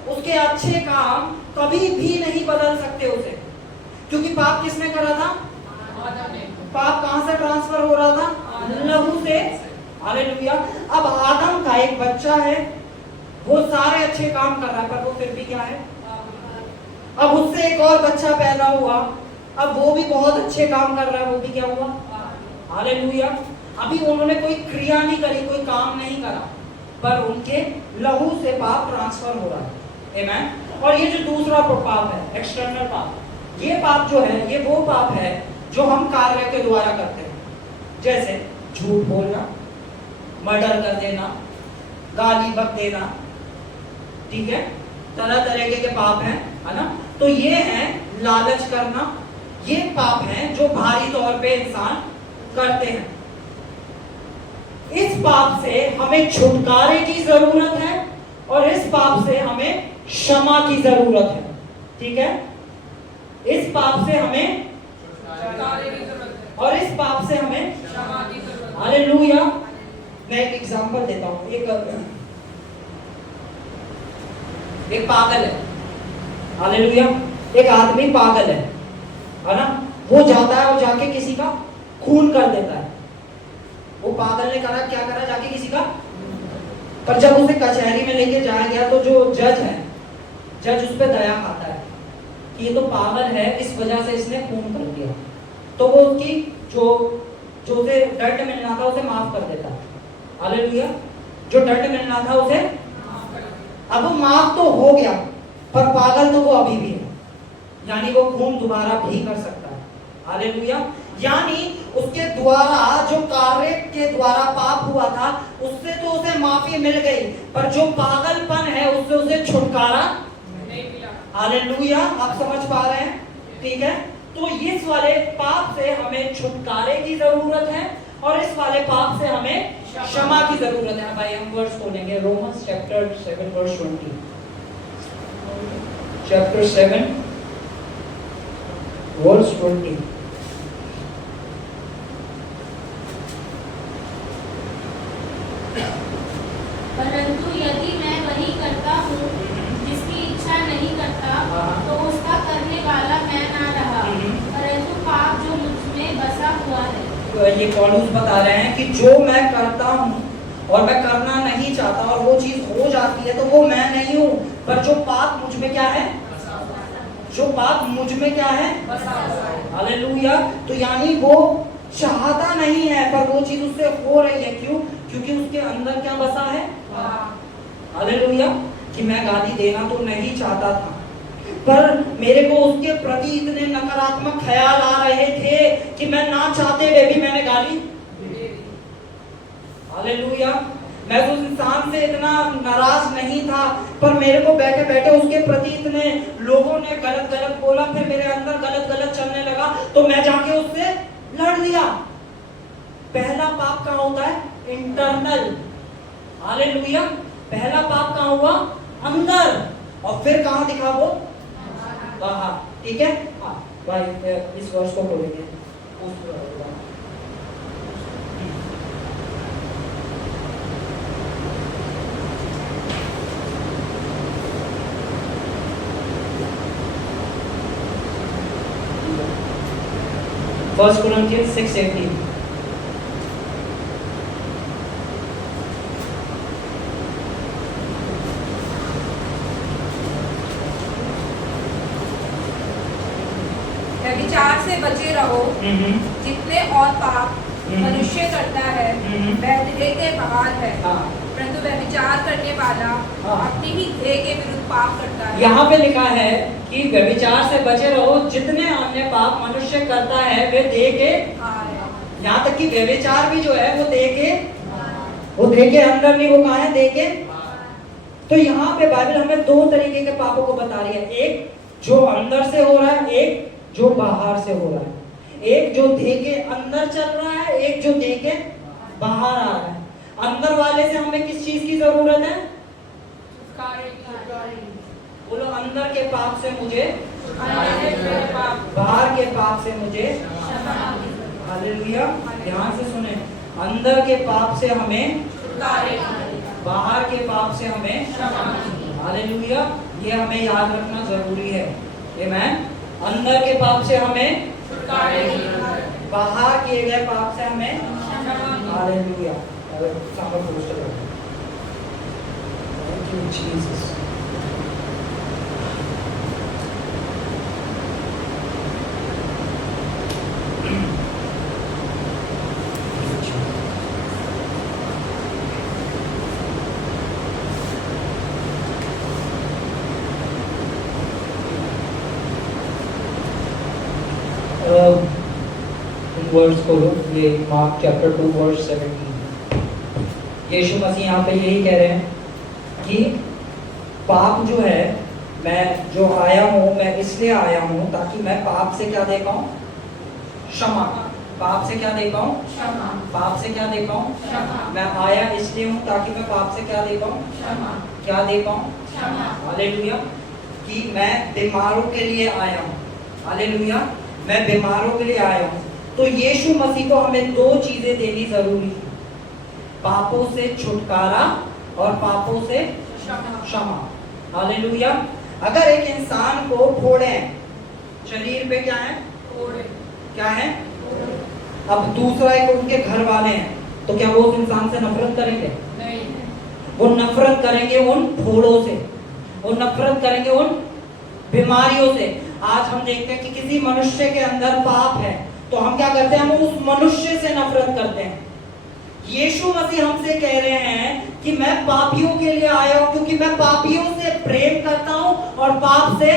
उसके अच्छे काम कभी भी नहीं बदल सकते उसे, क्योंकि पाप किसने करा था? पाप कहां से ट्रांसफर हो रहा था? लहू से। हालेलुया। अब आदम का एक बच्चा है, वो सारे अच्छे काम कर रहा है, पर वो फिर भी क्या है? अब उससे एक और बच्चा पैदा हुआ, अब वो भी बहुत अच्छे काम कर रहा है, वो भी क्या हुआ? हालेलुया। अभी उन्होंने कोई क्रिया नहीं करी, कोई काम नहीं करा, पर उनके लहू से पाप ट्रांसफर हो रहा है। आमीन। और ये जो दूसरा पाप है, एक्सटर्नल पाप, ये पाप जो है, ये वो पाप है जो हम कार्य के द्वारा करते हैं, जैसे झूठ बोलना, मर्डर कर देना, गाली बक देना, ठीक है, तरह तरह के पाप हैं, है ना। तो ये है लालच करना, ये पाप हैं जो भारी तौर पे इंसान करते हैं। इस पाप से हमें छुटकारे की जरूरत है और इस पाप से हमें क्षमा की जरूरत है, ठीक है। इस पाप से हमें छुटकारे की जरूरत है और इस पाप से हमें क्षमा की जरूरत है। हालेलुया। मैं एक एग्जांपल देता हूं। एक पागल है, हालेलुया, एक आदमी पागल है ना। वो जाता है और जाके किसी का खून कर देता है। वो पागल ने करा क्या? करा जाके किसी का। पर जब उसे कचहरी में लेके जाया गया तो जो जज है, जज उस पर दया खाता है कि ये तो पागल है, इस वजह से इसने खून कर दिया, तो वो उसकी जो उसे दंड मिलना था उसे माफ कर देता है। हालेलुया। जो दंड मिलना था उसे, अब वो माफ तो हो गया, पर पागल तो वो अभी भी है, यानी वो खून दोबारा भी कर सकता है। हालेलुया। यानी उसके द्वारा, जो कार्य के द्वारा पाप हुआ था, उससे तो उसे माफी मिल गई, पर जो पागलपन है उससे उसे छुटकारा नहीं मिला। हालेलुया। आप समझ पा रहे हैं? ठीक है। तो इस वाले पाप से हमें छुटकारे की जरूरत है और इस वाले पाप से हमें क्षमा की जरूरत है। भाई हम वर्स खोलेंगे, Romans chapter 7 verse 20। Chapter 7 verse 20। परंतु यदि मैं वही करता हूँ जिसकी इच्छा नहीं करता, तो उसका करने वाला मैं ना रहा, परंतु पाप जो मुझ में बसा हुआ है। तो ये पौलुस बता रहे हैं कि जो मैं करता हूँ और मैं करना नहीं चाहता और वो चीज हो जाती है, तो वो मैं नहीं हूँ, पर जो पाप मुझ में क्या है, जो पाप मुझ में क्या है, हालेलुया। तो यानी वो चाहता नहीं है, पर वो चीज उससे हो रही है। क्यों? क्योंकि उसके अंदर क्या बसा है, हालेलुया, कि मैं गाली देना तो नहीं चाहता था, पर मेरे को उसके प्रति इतने नकारात्मक ख्याल आ रहे थे कि मैं ना चाहते हुए भी मैंने गाली, हालेलुया। मैं उस इंसान से इतना नाराज नहीं था, पर मेरे को बैठे बैठे उसके प्रति इतने लोगों ने गलत गलत बोला, फिर मेरे अंदर गलत गलत चलने लगा, तो मैं जाके उससे लड़ लिया। पहला पाप कहाँ होता है? Internal, hallelujah. पहला पाप कहाँ हुआ? अंदर। और फिर कहाँ दिखा वो? बाहर। ठीक है, हाँ भाई इस वर्ष को बोलेंगे। First Corinthians 6:18। व्यभिचार से बचे रहो, जितने और पाप मनुष्य करता है वह देह के बाहर है, परंतु व्यभिचार करने वाला अपनी ही देह के विरुद्ध पाप करता है। यहाँ पे लिखा है कि व्यभिचार से बचे रहो, जितने अन्य पाप मनुष्य करता है वे देह के, यहाँ तक कि व्यभिचार भी जो है वो देह के अंदर नहीं, वो कहाँ है? देह के। तो यहाँ पे बाइबल हमें दो तरीके के पापों को बता रही है, एक जो अंदर से हो रहा है, एक जो बाहर से हो रहा है। एक जो देह के अंदर चल रहा है, एक जो देह के बाहर आ रहा है। अंदर वाले से हमें किस चीज की जरूरत है? बोलो, अंदर के पाप से मुझे, बाहर के पाप से मुझे, हालेलुया। ध्यान से सुने, अंदर के पाप से हमें, बाहर के पाप से हमें, हालेलुया। ये हमें याद रखना जरूरी है। आमीन। अंदर के पाप से हमें, बाहर किए गए पाप से हमें, hallelujah. Thank you, Jesus. Verse खोलो, ये मार्क चैप्टर 2 वर्स 17। यीशु मसीह यहाँ पे यही कह रहे हैं कि पाप जो है, मैं जो आया हूँ, मैं इसलिए आया हूँ ताकि मैं पाप से क्या दे पाऊँ? क्षमा। पाप से क्या दे पाऊँ? क्षमा। पाप से क्या दे पाऊँ? क्षमा। मैं आया इसलिए हूँ ताकि मैं पाप से क्या दे पाऊँ? क्षमा। क्या दे पाऊँ? क्षमा। हालेलुया। कि मैं बीमारों के लिए आया हूँ, हालेलुया। मैं बीमारों के लिए आया हूँ। तो यीशु मसीह को हमें दो चीजें देनी जरूरी है, पापों से छुटकारा और पापों से क्षमा, हालेलुया। अगर एक इंसान को फोड़े, शरीर पे क्या है? क्या है? अब दूसरा एक उनके घर वाले हैं, तो क्या वो उस इंसान से नफरत करेंगे? नहीं। वो नफरत करेंगे उन फोड़ों से, वो नफरत करेंगे उन बीमारियों से। आज हम देखते हैं कि किसी मनुष्य के अंदर पाप है, तो हम क्या करते हैं? हम उस मनुष्य से नफरत करते हैं। यीशु मसीह हमसे कह रहे हैं कि मैं पापियों के लिए आया हूं, क्योंकि मैं पापियों से प्रेम करता हूं और पाप से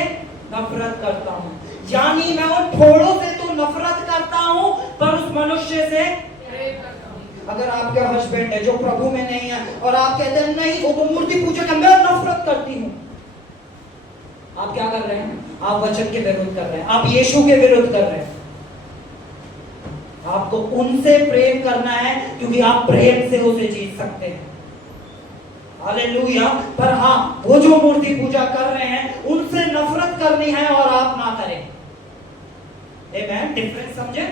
नफरत करता हूं। यानी मैं उन फोड़ों से तो नफरत करता हूं, पर उस मनुष्य से प्रेम करता हूं। अगर आपका हस्बैंड है जो प्रभु में नहीं है और आप कहते हैं नहीं वो तो मूर्ति पूजा का, मैं नफरत करती हूं, आप क्या कर रहे हैं? आप वचन के विरुद्ध कर रहे हैं, आप यीशु के विरुद्ध कर रहे हैं। आपको उनसे प्रेम करना है क्योंकि आप प्रेम से उसे जीत सकते हैं। हालेलुया। पर हाँ, वो जो मूर्ति पूजा कर रहे हैं उनसे नफरत करनी है और आप ना करें। आमेन। डिफरेंस समझे?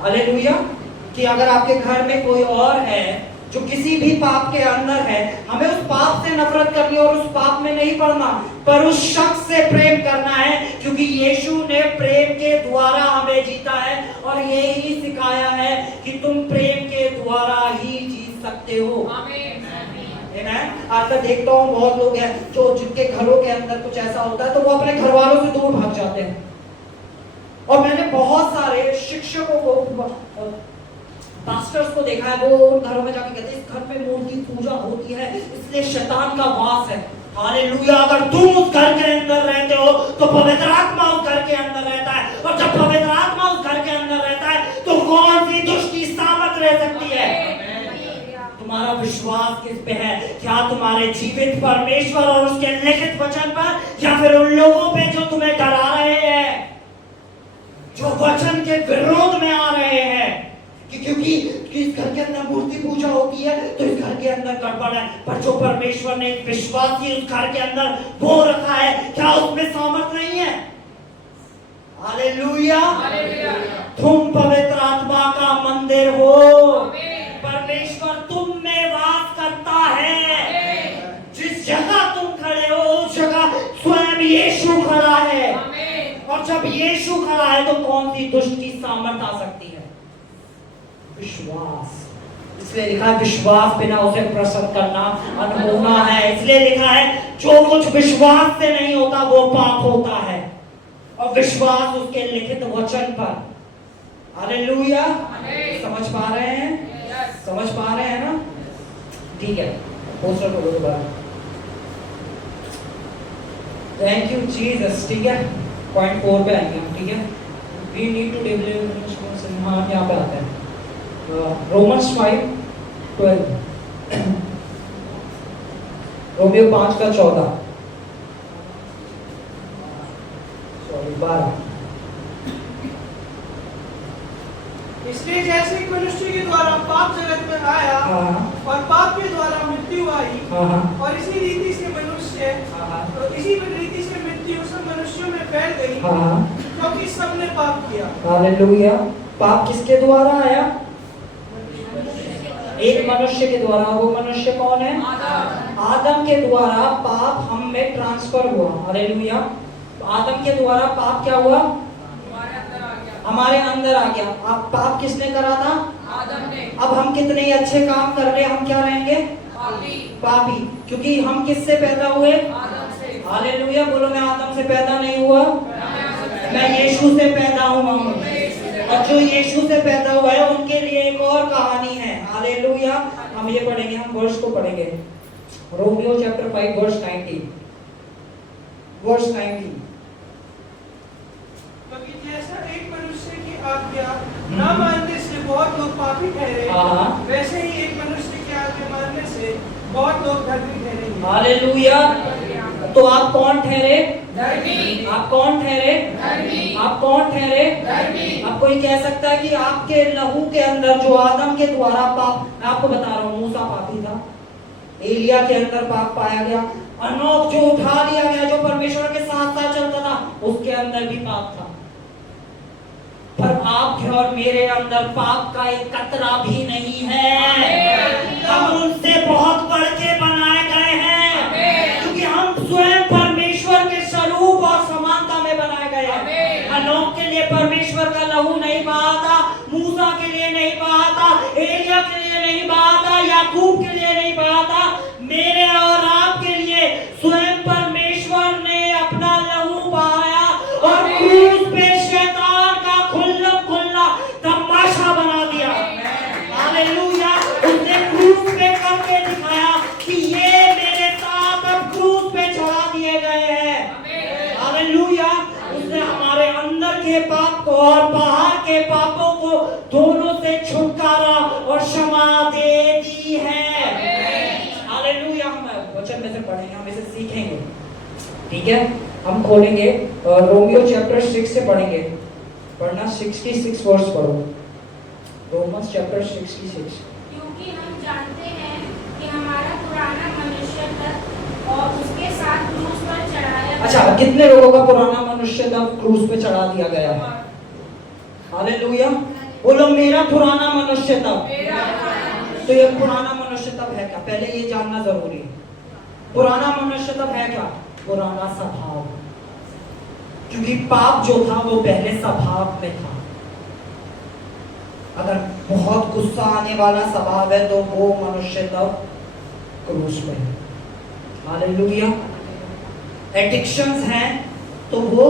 हालेलुया। कि अगर आपके घर में कोई और है जो किसी भी पाप के अंदर है, हमें उस पाप से नफरत करनी और उस पाप में नहीं पड़ना, पर उस शख्स से प्रेम करना है क्योंकि यीशु ने प्रेम के द्वारा हमें जीता है और यही सिखाया है कि तुम प्रेम के द्वारा ही जीत सकते हो। आमीन। आजकल देखता हूँ बहुत लोग हैं जो जिनके घरों के अंदर कुछ ऐसा होता है तो वो अपने घर वालों से दूर भाग जाते हैं। और मैंने बहुत सारे शिक्षकों को, पास्टर्स को देखा है, वो उन घरों में जाके कहते हैं इस घर में मूर्ति पूजा होती है इसलिए शैतान का वास है। हालेलुया। अगर तुम उस घर के अंदर रहते हो तो पवित्र आत्मा उस घर के अंदर रहता है, और जब पवित्र आत्मा उस घर के अंदर रहता है तो कौन सी दुष्ट की सामत रह सकती है? तुम्हारा विश्वास किस पे है? क्या तुम्हारे जीवित परमेश्वर और उसके लिखित वचन पर, या फिर उन लोगों पे जो तुम्हें डरा रहे हैं, जो वचन के विरोध में आ रहे हैं? क्योंकि इस घर के अंदर मूर्ति पूजा होती है तो इस घर के अंदर गड़बड़ है, पर जो परमेश्वर ने विश्वासी उस घर के अंदर बो रखा है, क्या उसमें सामर्थ नहीं है? हालेलुया। तुम पवित्र आत्मा का मंदिर हो, परमेश्वर तुम में वास करता है। जिस जगह तुम खड़े हो उस जगह स्वयं यीशु खड़ा है, और जब यीशु खड़ा है तो कौन सी दुष्ट की सामर्थ आ सकती है? विश्वास। इसलिए लिखा है विश्वास बिना उसे प्रसन्न करना अनहोना है। इसलिए लिखा है जो कुछ विश्वास से नहीं होता वो पाप होता है, और विश्वास उसके लिखित वचन पर। हालेलुया। समझ पा रहे हैं? समझ पा रहे हैं ना? ठीक है, पोस्टर को दोबारा। Thank you Jesus. ठीक है, पॉइंट 4 पे आएंगे हम। ठीक है, वी नीड टू डेवलप। हाँ, यहाँ पे आते हैं रोमन्स 5:12, रोमियो 5:14, सॉरी 12। इसलिए जैसे एक मनुष्य के द्वारा पाप जगत में आया और पाप के द्वारा मृत्यु आई, और इसी रीति से मृत्यु सब मनुष्यों में फैल गई, क्योंकि सबने पाप किया। हालेलुया। पाप किसके द्वारा आया? एक मनुष्य के द्वारा। वो मनुष्य कौन है? आदम के द्वारा पाप हम में ट्रांसफर हुआ। हालेलुया। आदम के द्वारा पाप क्या हुआ? हमारे अंदर आ गया। अब पाप किसने करा था? आदम ने। अब हम कितने ही अच्छे काम कर रहे, हम क्या रहेंगे? पापी। क्योंकि हम किससे पैदा हुए? आदम से। हालेलुया। बोलो, मैं आदम से पैदा नहीं हुआ, मैं यीशु से पैदा हुआ हूँ। और जो यीशु से पैदा हुआ है उनके लिए एक और कहानी है। हालेलुया। हम ये पढ़ेंगे, हम वर्ष को पढ़ेंगे। रोमियो चैप्टर 5 वर्स 19। क्योंकि जैसा एक मनुष्य की आज्ञा न मानने से बहुत लोग पापी ठहरे, वैसे ही एक मनुष्य की आज्ञा मानने से बहुत लोग धर्मी ठहरेंगे। हालेलुया। तो आप कौन ठहरे? धर्मी। आप कौन ठहरे? धर्मी। आप कौन ठहरे? धर्मी। अब कोई कह सकता है कि आपके लहू के अंदर जो आदम के द्वारा पाप, मैं आपको बता रहा हूँ, मूसा पापी था, एलिया के अंदर पाप पाया गया, अनोख जो उठा लिया गया, जो परमेश्वर के साथ साथ चलता था, उसके अंदर भी पाप था। पर आपके और मेरे अंदर पाप का एक कतरा भी नहीं है। हम उनसे बहुत बढ़ के बनाए गए हैं, क्योंकि हम स्वयं परमेश्वर के स्वरूप और समानता में बनाए गए हैं। अनोख के लिए परमेश्वर का लहू नहीं बहा था, मूसा के लिए नहीं बहा था, एलिया के लिए नहीं बहा था, याकूब के लिए नहीं बहा था, मेरे और आपके लिए स्वयं परमेश्वर ने अपना लहू बहाया और क्रूस पे शैतान का खुल्ला तमाशा बना दिया। हालेलुया। उसने क्रूस पे करके दिखाया कि ये मेरे साथ अब क्रूस पे चढ़ा दिए गए हैं। हालेलुया। उसने हमारे अंदर के पाप को और बाहर के पापों को दोनों से छुटकारा और क्षमा दे दी है। हालेलुया। हम वचन में से पढ़ेंगे, हम इसे सीखेंगे। ठीक है, हम खोलेंगे रोमियो चैप्टर 6 से पढ़ेंगे। पढ़ना 66 वर्स पढ़ो। Romans chapter 66। क्योंकि हम जानते हैं कि हमारा पुराना मनुष्य तक और उसके साथ क्रूस पर चढ़ाया गया। अच्छा, कितने लोगों का पुराना मनुष्य तब क्रूस पे चढ़ा दिया गया है? हालेलुया। बोलो मेरा पुराना मनुष्य तब। तो ये पुराना मनुष्य तब है क्या? पहले ये जानना जरूरी है। पुराना मनुष्य तब है क्या? पुराना स्वभाव। क्योंकि पाप जो था वो पहले स्वभाव में था। अगर बहुत गुस्सा आने वाला स्वभाव है तो वो मनुष्य तब क्रूस पे है। हालेलुया। एडिक्शंस हैं तो वो,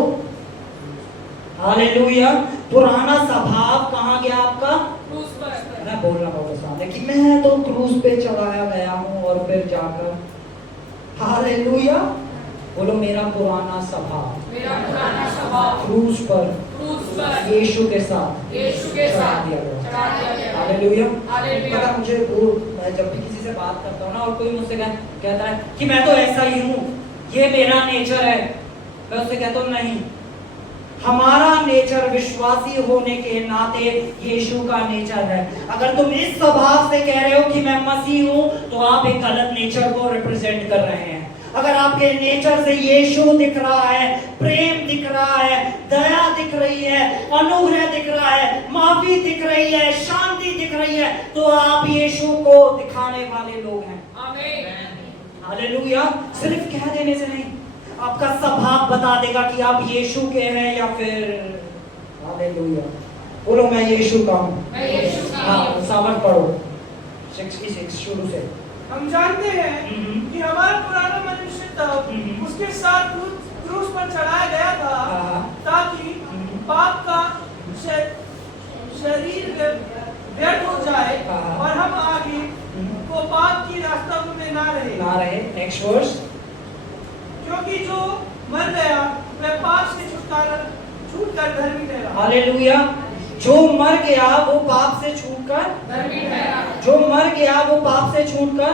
हालेलुया, पुराना स्वभाव कहाँ गया आपका? क्रूस पर। मैं बोलना बहुत आसान है कि मैं तो क्रूस पे चढ़ाया गया हूँ और फिर जाकर, हालेलुया, बोलो मेरा पुराना स्वभाव क्रूस पर यीशु के साथ चढ़ा दिया गया। हालेलुया। पता मुझे वो, मैं जब भी किसी से बात करता हूँ ना और कोई मुझसे कहता है कि मैं तो ऐसा ही हूँ, ये मेरा नेचर है, मैं उससे कहता हूँ नहीं, हमारा नेचर विश्वासी होने के नाते यीशु का नेचर है। अगर तुम इस स्वभाव से कह रहे हो कि मैं मसीह हूँ तो आप एक गलत नेचर को रिप्रेजेंट कर रहे हैं। अगर आपके नेचर से यीशु दिख रहा है, प्रेम दिख रहा है, दया दिख रही है, अनुग्रह दिख रहा है, माफी दिख रही है, शांति दिख रही है, तो आप यीशु को दिखाने वाले लोग हैं। आमीन। हालेलुया। सिर्फ कह देने से नहीं, आपका स्वभाव बता देगा कि आप यीशु के हैं या फिर, हालेलुया, बोलो मैं यीशु का हूँ। हाँ, सावन पढ़ो 66 शुरू से। हम जानते हैं कि हमारा पुराना मनुष्य तब उसके साथ क्रूस पर चढ़ाया गया था ताकि पाप का शरीर व्यर्थ हो जाए और हम आगे को पाप की रास्ता में ना रहे। Next verse. क्योंकि जो मर गया वह पाप से छूटकर धर्मी ठहरा। हालेलुया। जो मर गया वो पाप से छूटकर धर्मी ठहरा। जो मर गया वो पाप से छूटकर,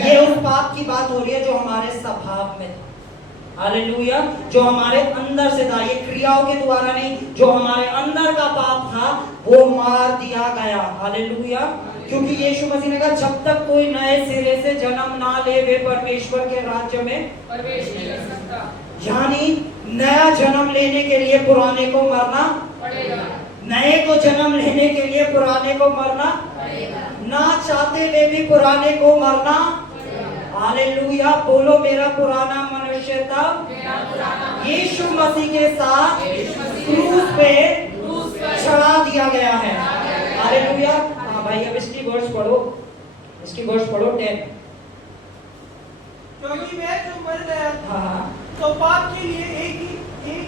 ये उस पाप की बात हो रही है जो हमारे स्वभाव में था। हालेलुया। जो हमारे अंदर से था, ये क्रियाओं के द्वारा नहीं, जो हमारे अंदर का पाप था वो मार दिया गया। हालेलुया। क्योंकि यीशु मसीह ने कहा जब तक कोई नए सिरे से जन्म ना ले वे परमेश्वर के राज्य में प्रवेश नहीं कर सकता। यानी नया जन्म लेने के लिए पुराने को मरना पड़ेगा। नए को जन्म लेने के लिए पुराने को मरना पड़ेगा। ना चाहते हुए भी पुराने को मरना पड़ेगा। हालेलुया। बोलो मेरा पुराना मनुष्य तब यीशु मसीह के साथ क्रूस पे चढ़ा दिया गया है। हालेलुया। हाँ भाई, अब इसकी वर्स पढ़ो, इसकी वर्स पढ़ो 10। क्योंकि वह जो मर गया हाँ तो पाप के लिए एक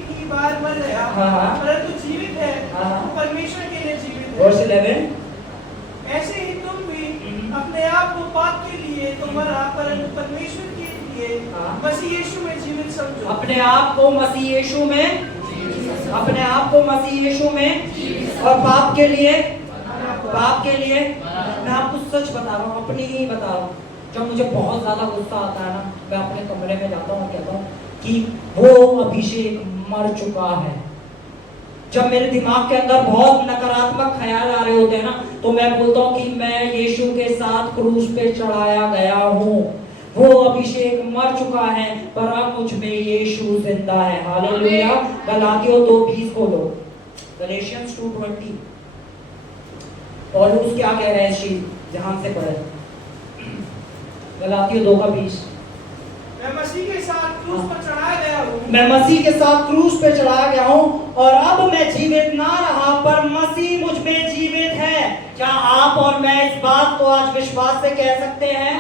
ही बार मर गया, परंतु जीवित है तो परमेश्वर के लिए जीवित है। वर्स 11। ऐसे ही तुम भी अपने आप को पाप के लिए तो मरा, परंतु परमेश्वर के लिए मसीह यीशु में जीवित समझो। अपने आप को मसीह यीशु में, अपने आप को मसीह यीशु में, और पाप के लिए मैं आपको सच बता रहा हूँ, अपनी ही बता रहा हूँ। जब मुझे बहुत ज्यादा गुस्सा आता है ना, मैं अपने कमरे में जाता हूँ और कहता हूँ कि वो अभिषेक मर चुका है। जब मेरे दिमाग के अंदर बहुत नकारात्मक ख्याल आ रहे होते हैं ना, तो मैं बोलता हूँ कि मैं यीशु के साथ क्रूस पे चढ़ाया गया हूँ। वो अभिषेक मर चुका है पर अब मुझ में यीशु जिंदा है। हालेलुया। गलातियों 2:20 खोलो, गलेशियंस 2:20। पौलुस क्या कह रहे हैं इस चीज, ध्यान से पढ़े। गलातियों 2:20। मैं मसीह के साथ क्रूस पर चढ़ाया गया हूँ। मैं मसीह के साथ क्रूस पे चढ़ाया गया हूँ और अब मैं जीवित ना रहा पर मसीह मुझ में जीवित है। क्या आप और मैं इस बात को आज विश्वास से कह सकते हैं?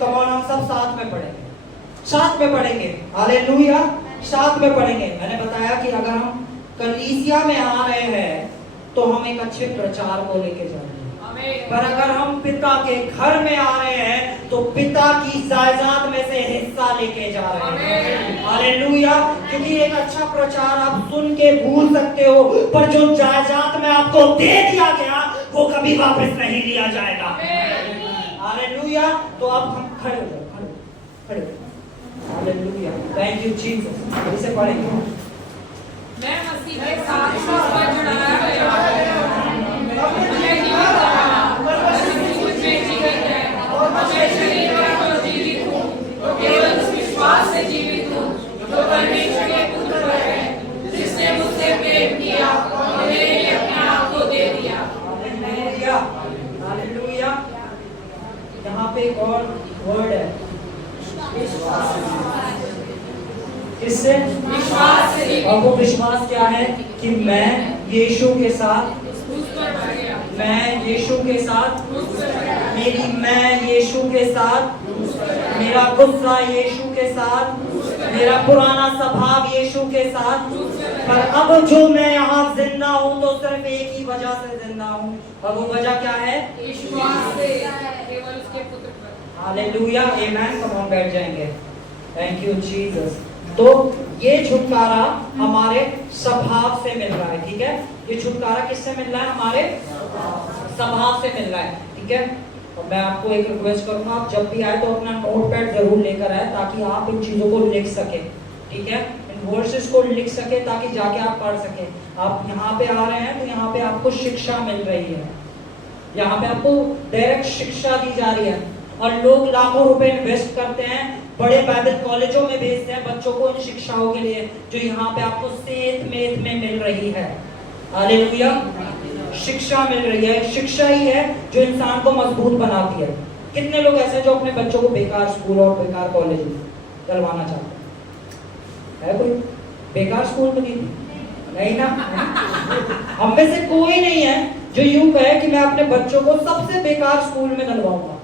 कम ऑन, हम सब साथ में पढ़ेंगे। हालेलुया। साथ में पढ़ेंगे। मैंने बताया कि अगर हम कलीसिया में आ रहे हैं तो हम एक अच्छे प्रचार को लेके जाएंगे, पर अगर हम पिता के घर में आ रहे हैं तो पिता की जायदाद में से हिस्सा लेके जा रहे हैं। हालेलुया। क्योंकि एक अच्छा प्रचार आप सुन के भूल सकते हो, पर जो जायदाद में आपको दे दिया गया वो कभी वापस नहीं लिया जाएगा। हालेलुया। तो अब हम खड़े हो जाओ, खड़े। हालेलुया। Thank you Jesus. इसे पढ़ेंगे। मैं मसीह के साथ क्रूस पर चढ़ाया गया हूं। और वो विश्वास क्या है कि मैं यीशु के साथ, मैं यीशु के साथ, मैं यीशु के साथ, मेरा गुस्सा यीशु के साथ, मेरा पुराना स्वभाव यीशु के साथ। पर अब जो मैं यहाँ जिंदा हूँ तो सिर्फ एक ही वजह से जिंदा हूँ, और वो वजह क्या है? विश्वास से केवल उसके पुत्र पर। Hallelujah, amen. कम ऑन, बैठ जाएंगे। Thank you Jesus. तो ये छुटकारा हमारे स्वभाव से मिल रहा है, ठीक है? ये छुटकारा किससे मिल रहा है? हमारे स्वभाव से मिल रहा है, ठीक है? और मैं आपको एक रिक्वेस्ट करूंगा, आप जब भी आए तो अपना नोटपैड जरूर लेकर आए, ताकि आप इन चीजों को लिख सके, ठीक है? इन वर्सेस को लिख सके, ताकि जाके आप पढ़ सके। आप यहाँ पे आ रहे हैं तो यहाँ पे आपको शिक्षा मिल रही है, यहाँ पे आपको डायरेक्ट शिक्षा दी जा रही है। और लोग लाखों रुपए इन्वेस्ट करते हैं, बड़े बाइबल कॉलेजों में भेजते हैं बच्चों को इन शिक्षाओं के लिए, जो यहाँ पे आपको सेत मेत में मिल रही है। हालेलुया, शिक्षा मिल रही है। शिक्षा ही है जो इंसान को मजबूत बनाती है। कितने लोग ऐसे जो अपने बच्चों को बेकार स्कूल और बेकार कॉलेज में डलवाना चाहते हैं? है कोई बेकार स्कूल में? नहीं ना? हम में से कोई नहीं है जो यूं कहे कि मैं अपने बच्चों को सबसे बेकार स्कूल में डलवाऊंगा,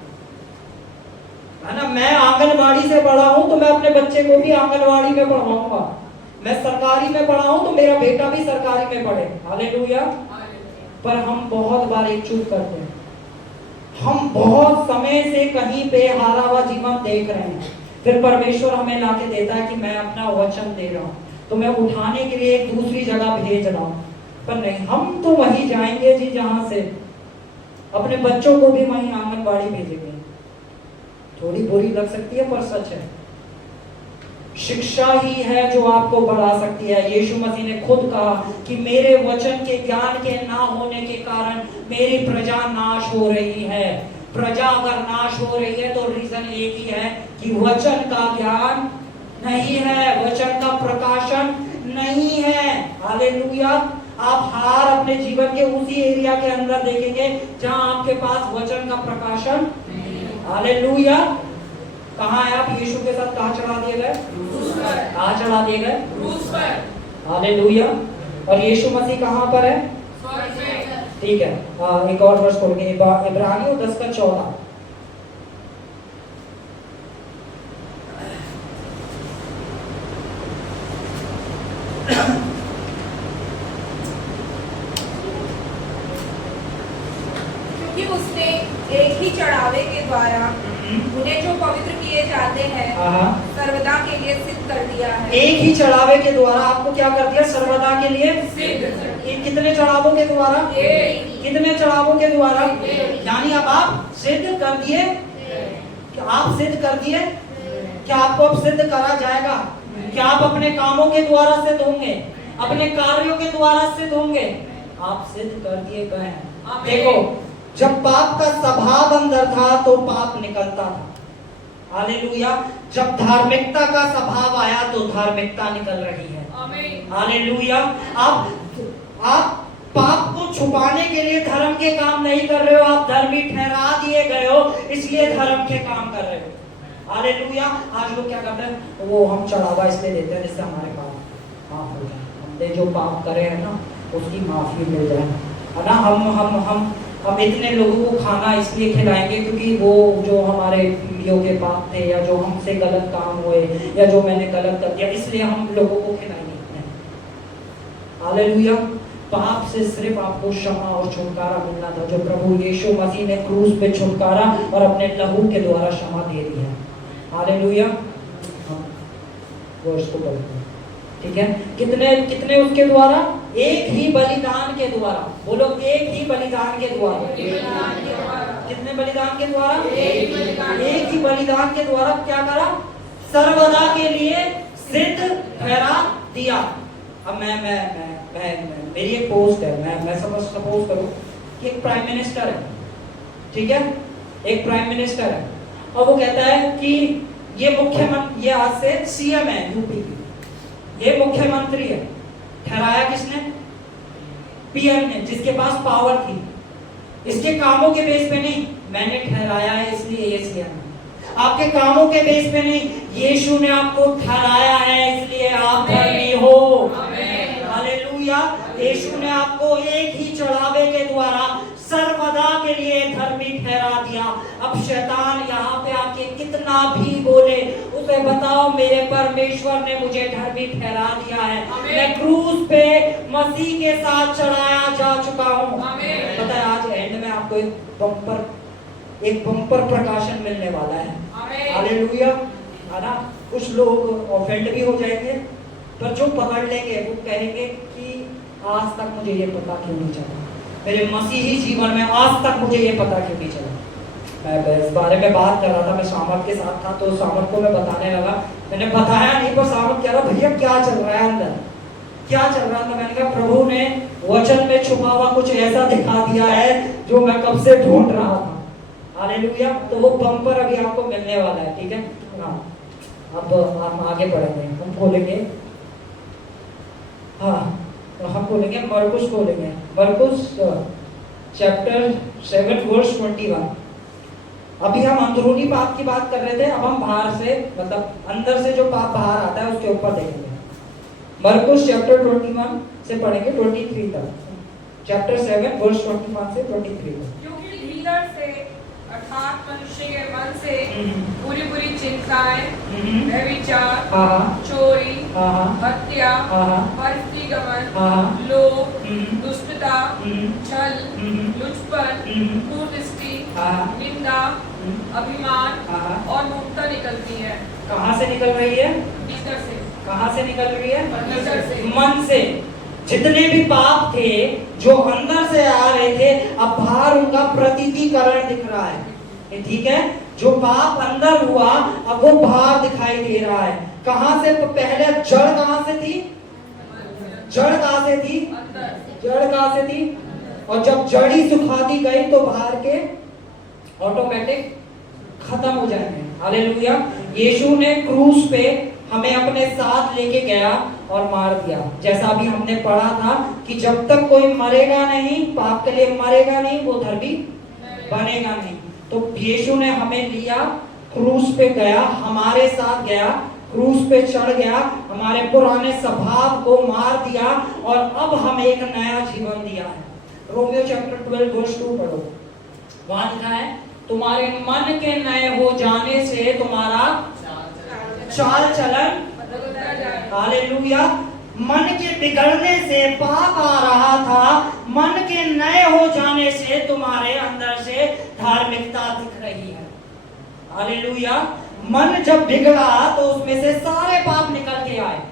है ना? मैं आंगनवाड़ी से पढ़ा हूं तो मैं अपने बच्चे को भी आंगनवाड़ी में पढ़ाऊंगा। मैं सरकारी में पढ़ा हूं तो मेरा बेटा भी सरकारी में पढ़े। हालेलुया। पर हम बहुत बार एक चूक करते हैं, हम बहुत समय से कहीं पे हारा हुआ जीवन देख रहे हैं, फिर परमेश्वर हमें लाके देता है कि मैं अपना वचन दे रहा हूं, तो मैं उठाने के लिए एक दूसरी जगह भेज रहा हूं। पर नहीं, हम तो वहीं जाएंगे जी जहां से अपने बच्चों को भी वहीं आंगनबाड़ी भेजेंगे। थोड़ी बुरी लग सकती है पर सच है। शिक्षा ही है जो आपको बढ़ा सकती है। यीशु मसीह ने खुद कहा कि मेरे वचन के ज्ञान के ना होने के कारण मेरी प्रजा नाश हो रही है। प्रजा अगर नाश हो रही है तो रीजन एक ही है कि वचन का ज्ञान नहीं है, वचन का प्रकाशन नहीं है। हालेलुया। आप हार अपने जीवन के उसी एरिया के अंदर देखेंगे जहां आपके पास वचन का प्रकाशन। हालेलुया। कहाँ है आप? यीशु के साथ कहाँ चढ़ा दिए गए? कहाँ चढ़ा दिए गए? हालेलुया। और यीशु मसीह कहाँ पर है? ठीक है, एक और वर्ष पढ़ेंगे, इब्रानियों 10:14। क्योंकि उसने एक ही चढ़ावे के द्वारा उन्हें जो पवित्र किए जाते हैं सर्वदा के लिए सिद्ध कर दिया है। एक ही चढ़ावे के द्वारा आपको क्या कर दिया? सर्वदा के लिए सिद्ध। कितने चढ़ावों के द्वारा? कितने चढ़ावों के द्वारा? यानी अब आप सिद्ध कर दिए। आप सिद्ध कर दिए। क्या आपको अब सिद्ध करा जाएगा? क्या आप अपने कामों के द्वारा सिद्ध होंगे? अपने कार्यों के द्वारा सिद्ध होंगे? आप सिद्ध कर दिए गए हैं। देखो, जब पाप का स्वभाव अंदर था तो पाप निकलता था। हालेलुया। जब धार्मिकता का स्वभाव आया तो धार्मिकता निकल रही है। हालेलुया। आप पाप को छुपाने के लिए धर्म के काम नहीं कर रहे हो, आप धर्मी ठहरा दिए गए हो, इसलिए धर्म के काम कर रहे हो। हालेलुया। आज लोग क्या करते हैं? वो हम चढ़ावा इसलिए देते हैं जिससे हमारे पाप माफ हो जाए, हमने जो पाप करे हैं ना उसकी माफी मिल जाए, है ना? हम इतने लोगों को खाना इसलिए खिलाएंगे क्योंकि वो जो हमारे पीढ़ियों के पाप थे, या जो हमसे गलत काम हुए, या जो मैंने गलत कर दिया, इसलिए हम लोगों को खिलाएंगे। हालेलुया। पाप से सिर्फ आपको क्षमा और छुटकारा मिलना था, जो प्रभु यीशु मसीह ने क्रूस पे छुटकारा और अपने लहू के द्वारा क्षमा दे दी है। हालेलुया। वर्ष को पढ़ते हैं, ठीक है? कितने उसके द्वारा? एक ही बलिदान के द्वारा। बोलो, एक ही बलिदान के द्वारा। कितने बलिदान के द्वारा? एक ही बलिदान के द्वारा क्या करा? सर्वदा के लिए सिद्ध ठहरा दिया। अब मैं मेरी एक पोस्ट है, मैं सपोज करूं कि एक प्राइम मिनिस्टर है, ठीक है? एक प्राइम मिनिस्टर है और वो कहता है कि ये मुख्यमंत्री, ये आज से सीएम है यूपी की, ये मुख्यमंत्री है। ठहराया किसने? पीएम ने, जिसके पास पावर थी। इसके कामों के बेस पे नहीं, मैंने ठहराया है इसलिए ये सीएम है। आपके कामों के बेस पे नहीं, यीशु ने आपको ठहराया है इसलिए आप धर्मी हो। हालेलुया। यीशु ने आपको एक ही चढ़ावे के द्वारा सर्वदा के लिए धर्मी ठहरा दिया। अब शैतान यहाँ पे आके कितना भी बोले, उसे बताओ मेरे परमेश्वर ने मुझे धर्मी ठहरा दिया है, मैं क्रूस पे मसीह के साथ चढ़ाया जा चुका हूँ। पता है आज एंड में आपको एक बम्पर प्रकाशन मिलने वाला है। हालेलुया, है ना। कुछ लोग ऑफेंड भी हो जाएंगे, पर जो पकड़ लेंगे वो कहेंगे कि आज तक मुझे ये पता क्यों नहीं चला, मेरे मसीही जीवन में आज तक मुझे ये पता क्यों नहीं चला। मैं इस बारे में बात कर रहा था, मैं सामर्थ के साथ था, तो सामर्थ को मैं बताने लगा। मैंने बताया नहीं, पर सामर्थ कह रहा भैया क्या चल रहा है अंदर, क्या चल रहा था। मैंने कहा प्रभु ने वचन में छुपा हुआ कुछ ऐसा दिखा दिया है जो मैं कब से ढूंढ रहा था। हालेलुया। तो वो बम्पर अभी आपको मिलने वाला है, ठीक है। हाँ, अब हम आगे बढ़ेंगे, हम खोलेंगे, हाँ तो हम खोलेंगे मरकुस, खोलेंगे मरकुस चैप्टर 7 वर्स 21। अभी हम अंदरूनी पाप की बात कर रहे थे, अब हम बाहर से, मतलब अंदर से जो पाप बाहर आता है उसके ऊपर देखेंगे। मरकुस चैप्टर 21 से पढ़ेंगे 23 तक। चैप्टर 7 वर्स 21 से 23 तक। क्योंकि भीतर से अर्थात मनुष्य के मन से बुरी बुरी चिंताएं, व्यभिचार, चोरी, हत्या, परस्त्रीगमन, लोभ, दुष्टता, छल, लुचपन, कुदृष्टि, निंदा, अभिमान और मूर्खता निकलती है। कहाँ से निकल रही है? भीतर से। कहाँ से निकल रही है? भीतर से, मन से। जितने भी पाप थे जो अंदर से आ रहे थे, अब बाहर उनका प्रतीतीकरण दिख रहा है, ठीक है। जो पाप अंदर हुआ अब वो बाहर दिखाई दे रहा है। कहां से? पहले जड़ कहां से थी? जड़ कहां से थी? जड़ कहां से थी? और जब जड़ी सुखा दी गई तो बाहर के ऑटोमेटिक खत्म हो जाएंगे। हालेलुया। यीशु ने क्रूस पे हमें अपने साथ लेके गया और मार दिया। जैसा अभी हमने पढ़ा था कि जब तक कोई मरेगा नहीं, पाप के लिए मरेगा नहीं, वो धर्मी बनेगा नहीं। तो यीशु ने हमें लिया, क्रूस पे गया, हमारे साथ गया, क्रूस पे चढ़ गया, हमारे पुराने स्वभाव को मार दिया और अब हमें एक नया जीवन दिया है। रोमियो चैप्टर 12 वर्स 2 पढ़ो। वहां लिखा है तुम्हारे मन के नए हो जाने से तुम्हारा चाल चलन, हालेलुया। मन के बिगड़ने से पाप आ रहा था, मन के नए हो जाने से तुम्हारे अंदर से धार्मिकता दिख रही है। हालेलुया। मन जब बिगड़ा तो उसमें से सारे पाप निकल के आए।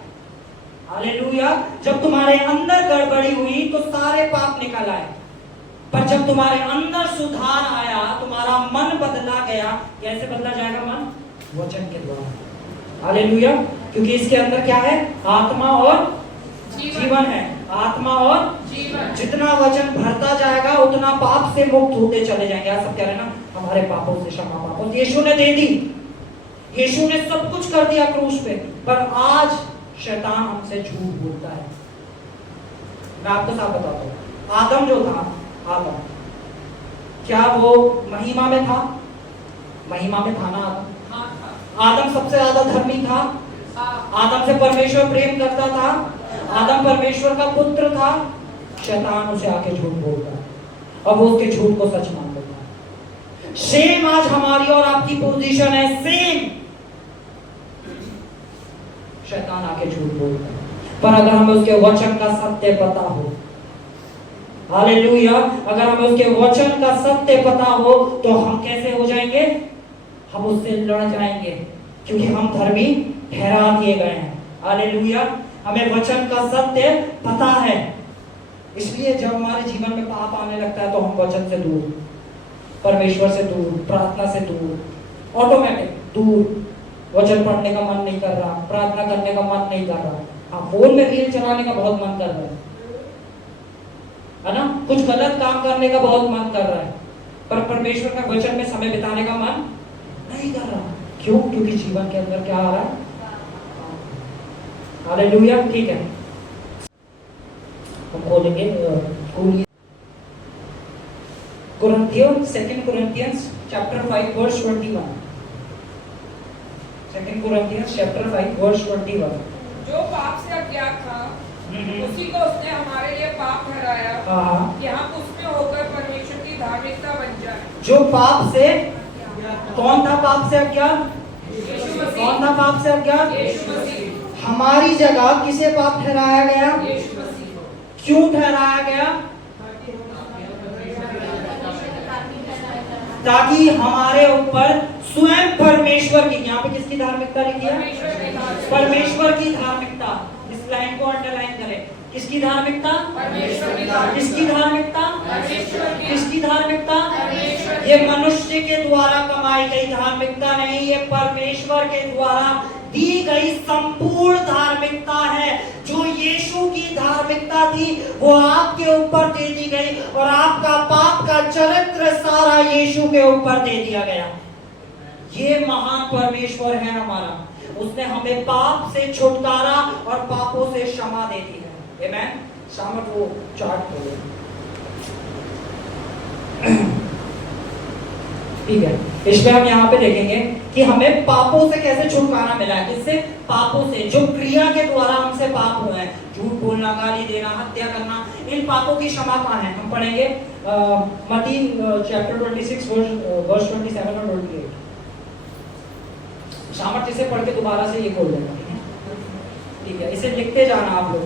हालेलुया। जब तुम्हारे अंदर गड़बड़ी हुई तो सारे पाप निकल आए। पर जब तुम्हारे अंदर सुधार आया, तुम्हारा मन बदला गया। कैसे बदला जाएगा मन? वचन के द्वारा। हालेलुया। क्योंकि इसके अंदर क्या है? आत्मा और जीवन है। आत्मा और जीवन। जितना वचन भरता जाएगा उतना पाप से मुक्त होते चले जाएंगे। आप सब कह रहे हैं ना, हमारे पापों से क्षमा पापों से यीशु ने दे दी। यीशु ने सब कुछ कर दिया क्रूस पे। पर आज शैतान हमसे झूठ बोलता है। मैं आपको साफ बताता हूँ, आदम जो था, आदम क्या वो महिमा में था? महिमा में था ना आदम? आदम सबसे ज्यादा धर्मी था। आदम से परमेश्वर प्रेम करता था। आदम परमेश्वर का पुत्र था। शैतान उसे आके झूठ बोलता है और वो उसके झूठ को सच मान लेता है। सेम आज हमारी और आपकी पोजीशन है, सेम। शैतान आके झूठ बोलता है, पर अगर हमें उसके वचन का सत्य पता हो, हालेलुया, अगर हमें उसके वचन का सत्य पता हो तो हम कैसे हो जाएंगे? हम उससे लड़ जाएंगे, क्योंकि हम धर्मी ठहरा दिए गए हैं। हालेलुया। हमें वचन का सत्य पता है, इसलिए जब हमारे जीवन में पाप आने लगता है तो हम वचन से दूर, परमेश्वर से दूर, प्रार्थना से दूर, ऑटोमेटिक दूर। वचन पढ़ने का मन नहीं कर रहा, प्रार्थना करने का मन नहीं कर रहा, हाँ फोन में रील चलाने का बहुत मन कर रहा है ना, कुछ गलत काम करने का बहुत मन कर रहा है, पर परमेश्वर का वचन में समय बिताने का मन नहीं कर रहा। क्यों? क्योंकि जीवन के अंदर क्या आ रहा है? हालेलुया। ठीक है, हम खोलेंगे second Corinthians chapter 5 verse 21। Second Corinthians chapter 5 verse 21। जो पाप से अज्ञात था उसी को उसने हमारे लिए पाप ठहराया हाँ। कि हम उसमें होकर परमेश्वर की धार्मिकता बन जाए। जो पाप से, कौन था पाप से अज्ञान? यीशु मसीह। कौन था पाप से अज्ञान? यीशु मसीह। हमारी जगह किसे पाप ठहराया गया? यीशु मसीह। क्यों ठहराया गया? ताकि हमारे ऊपर स्वयं परमेश्वर की, यहाँ पे किसकी धार्मिकता लिखी है? परमेश्वर की धार्मिकता। इस लाइन को अंडरलाइन करें। किसकी धार्मिकता? परमेश्वर की धार्मिकता। किसकी धार्मिकता? परमेश्वर की। किसकी धार्मिकता? परमेश्वर की। ये मनुष्य के द्वारा कमाई गई धार्मिकता नहीं, ये परमेश्वर के द्वारा दी गई संपूर्ण धार्मिकता है। जो यीशु की धार्मिकता थी वो आपके ऊपर दे दी गई और आपका पाप का चरित्र सारा यीशु के ऊपर दे दिया गया। ये महान परमेश्वर है हमारा। उसने हमें पाप से छुटकारा और पापों से क्षमा दे दी है। आमेन। शामत वो चार्ट खोलो। ठीक है, इसमें हम यहाँ पे देखेंगे कि हमें पापों से कैसे छुटकारा मिला है। किससे? पापों से, जो क्रिया के द्वारा हमसे पाप हुए हैं। झूठ बोलना, गाली देना, हत्या करना, इन पापों की क्षमा कहाँ है? हम पढ़ेंगे मत्ती चैप्टर 26 वर्स 27 और 28। सामर्थ्य से पढ़ के दोबारा से ये खोल देना। ठीक है, इसे लिखते जाना आप लोग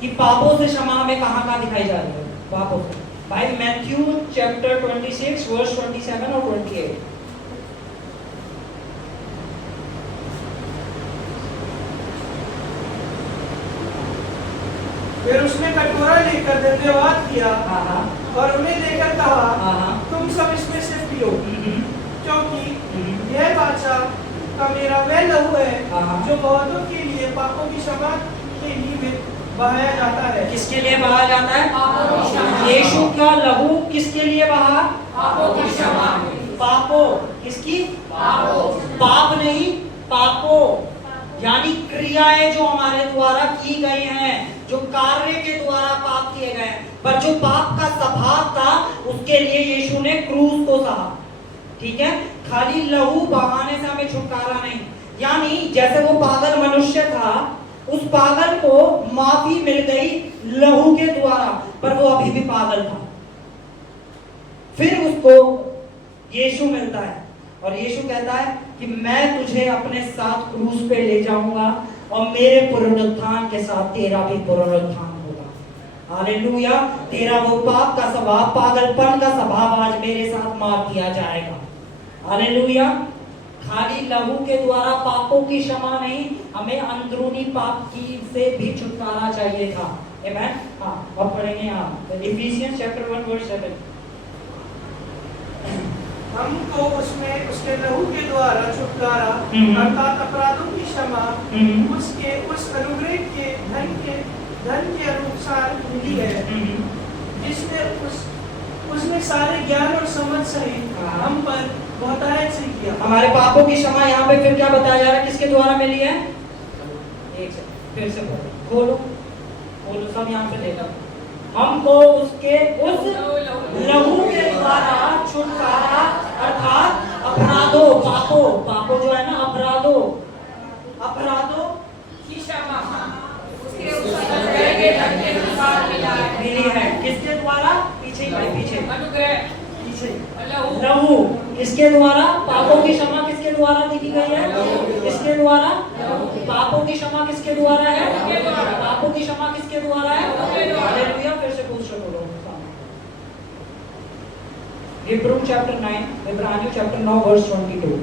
कि पापों से क्षमा हमें कहाँ कहाँ दिखाई जा रही है। पापों से भाई मैथ्यू चैप्टर 26 वर्स 27 और 28। फिर उसने कटोरा लेकर धन्यवाद किया हाँ। और उन्हें देकर कहा, हाँ। तुम सब इसमें से पियो, क्योंकि यह वाचा का मेरा वह लहू है हाँ। जो बहुतों के लिए पापों की क्षमा के लिए बहाया जाता है। किसके लिए बहाया जाता है? पापों की क्षमा। यीशु का लहू किसके लिए बहा? पापों की क्षमा। पापों किसकी? पापों। पाप नहीं, पापों यानी क्रियाएं जो हमारे द्वारा की गई हैं, जो कार्य के द्वारा पाप किए गए। पर जो पाप का स्वभाव था उसके लिए यीशु ने क्रूस को सहा। ठीक है, खाली लहू बहाने से हमें छुटकारा नहीं। यानी जैसे वो पागल मनुष्य था, उस पागल को माफी मिल गई लहू के द्वारा, पर वो अभी भी पागल था। फिर उसको यीशु मिलता है और यीशु कहता है कि मैं तुझे अपने साथ क्रूस पे ले जाऊंगा और मेरे पुनरुत्थान के साथ तेरा भी पुनरुत्थान होगा। हालेलुया। तेरा वो पाप का स्वभाव, पागलपन का स्वभाव आज मेरे साथ मार दिया जाएगा। हालेलुया। खाली लहू के द्वारा पापों की क्षमा नहीं, हमें अंदरूनी पाप की से भी छुटकारा चाहिए था। आमेन। हाँ, अब पढ़ेंगे यहाँ इफिसियंस चैप्टर 1 वर्स 7। हमको उसमें उसके लहू के द्वारा छुटकारा अर्थात अपराधों की क्षमा उसके उस अनुग्रह के धन के अनुसार मिली है, जिसने उसने सारे ज्ञान और समझ सहित हम पर बहुतायत से किया। हमारे पापों की क्षमा यहाँ पे फिर क्या बताया जा रहा है? किसके द्वारा मिली है? एक से फिर से बोलो सब यहाँ पे देखो। हमको उसके उस लहू के द्वारा छुटकारा अर्थात अपराधों, पापों जो है ना, अपराधों की क्षमा उसके अनुग्रह के धन के अनुसार मिली है। किसके द्वारा? पीछे अनुग्रह पीछे लहू किसके द्वारा? पापों की क्षमा किसके द्वारा दी गई है? किसके द्वारा? पापों की क्षमा किसके द्वारा है? पापों की क्षमा किसके द्वारा है? हालेलुया। फिर से पूछ लो हिब्रू चैप्टर 9, इब्रानियों चैप्टर 9 वर्स 22।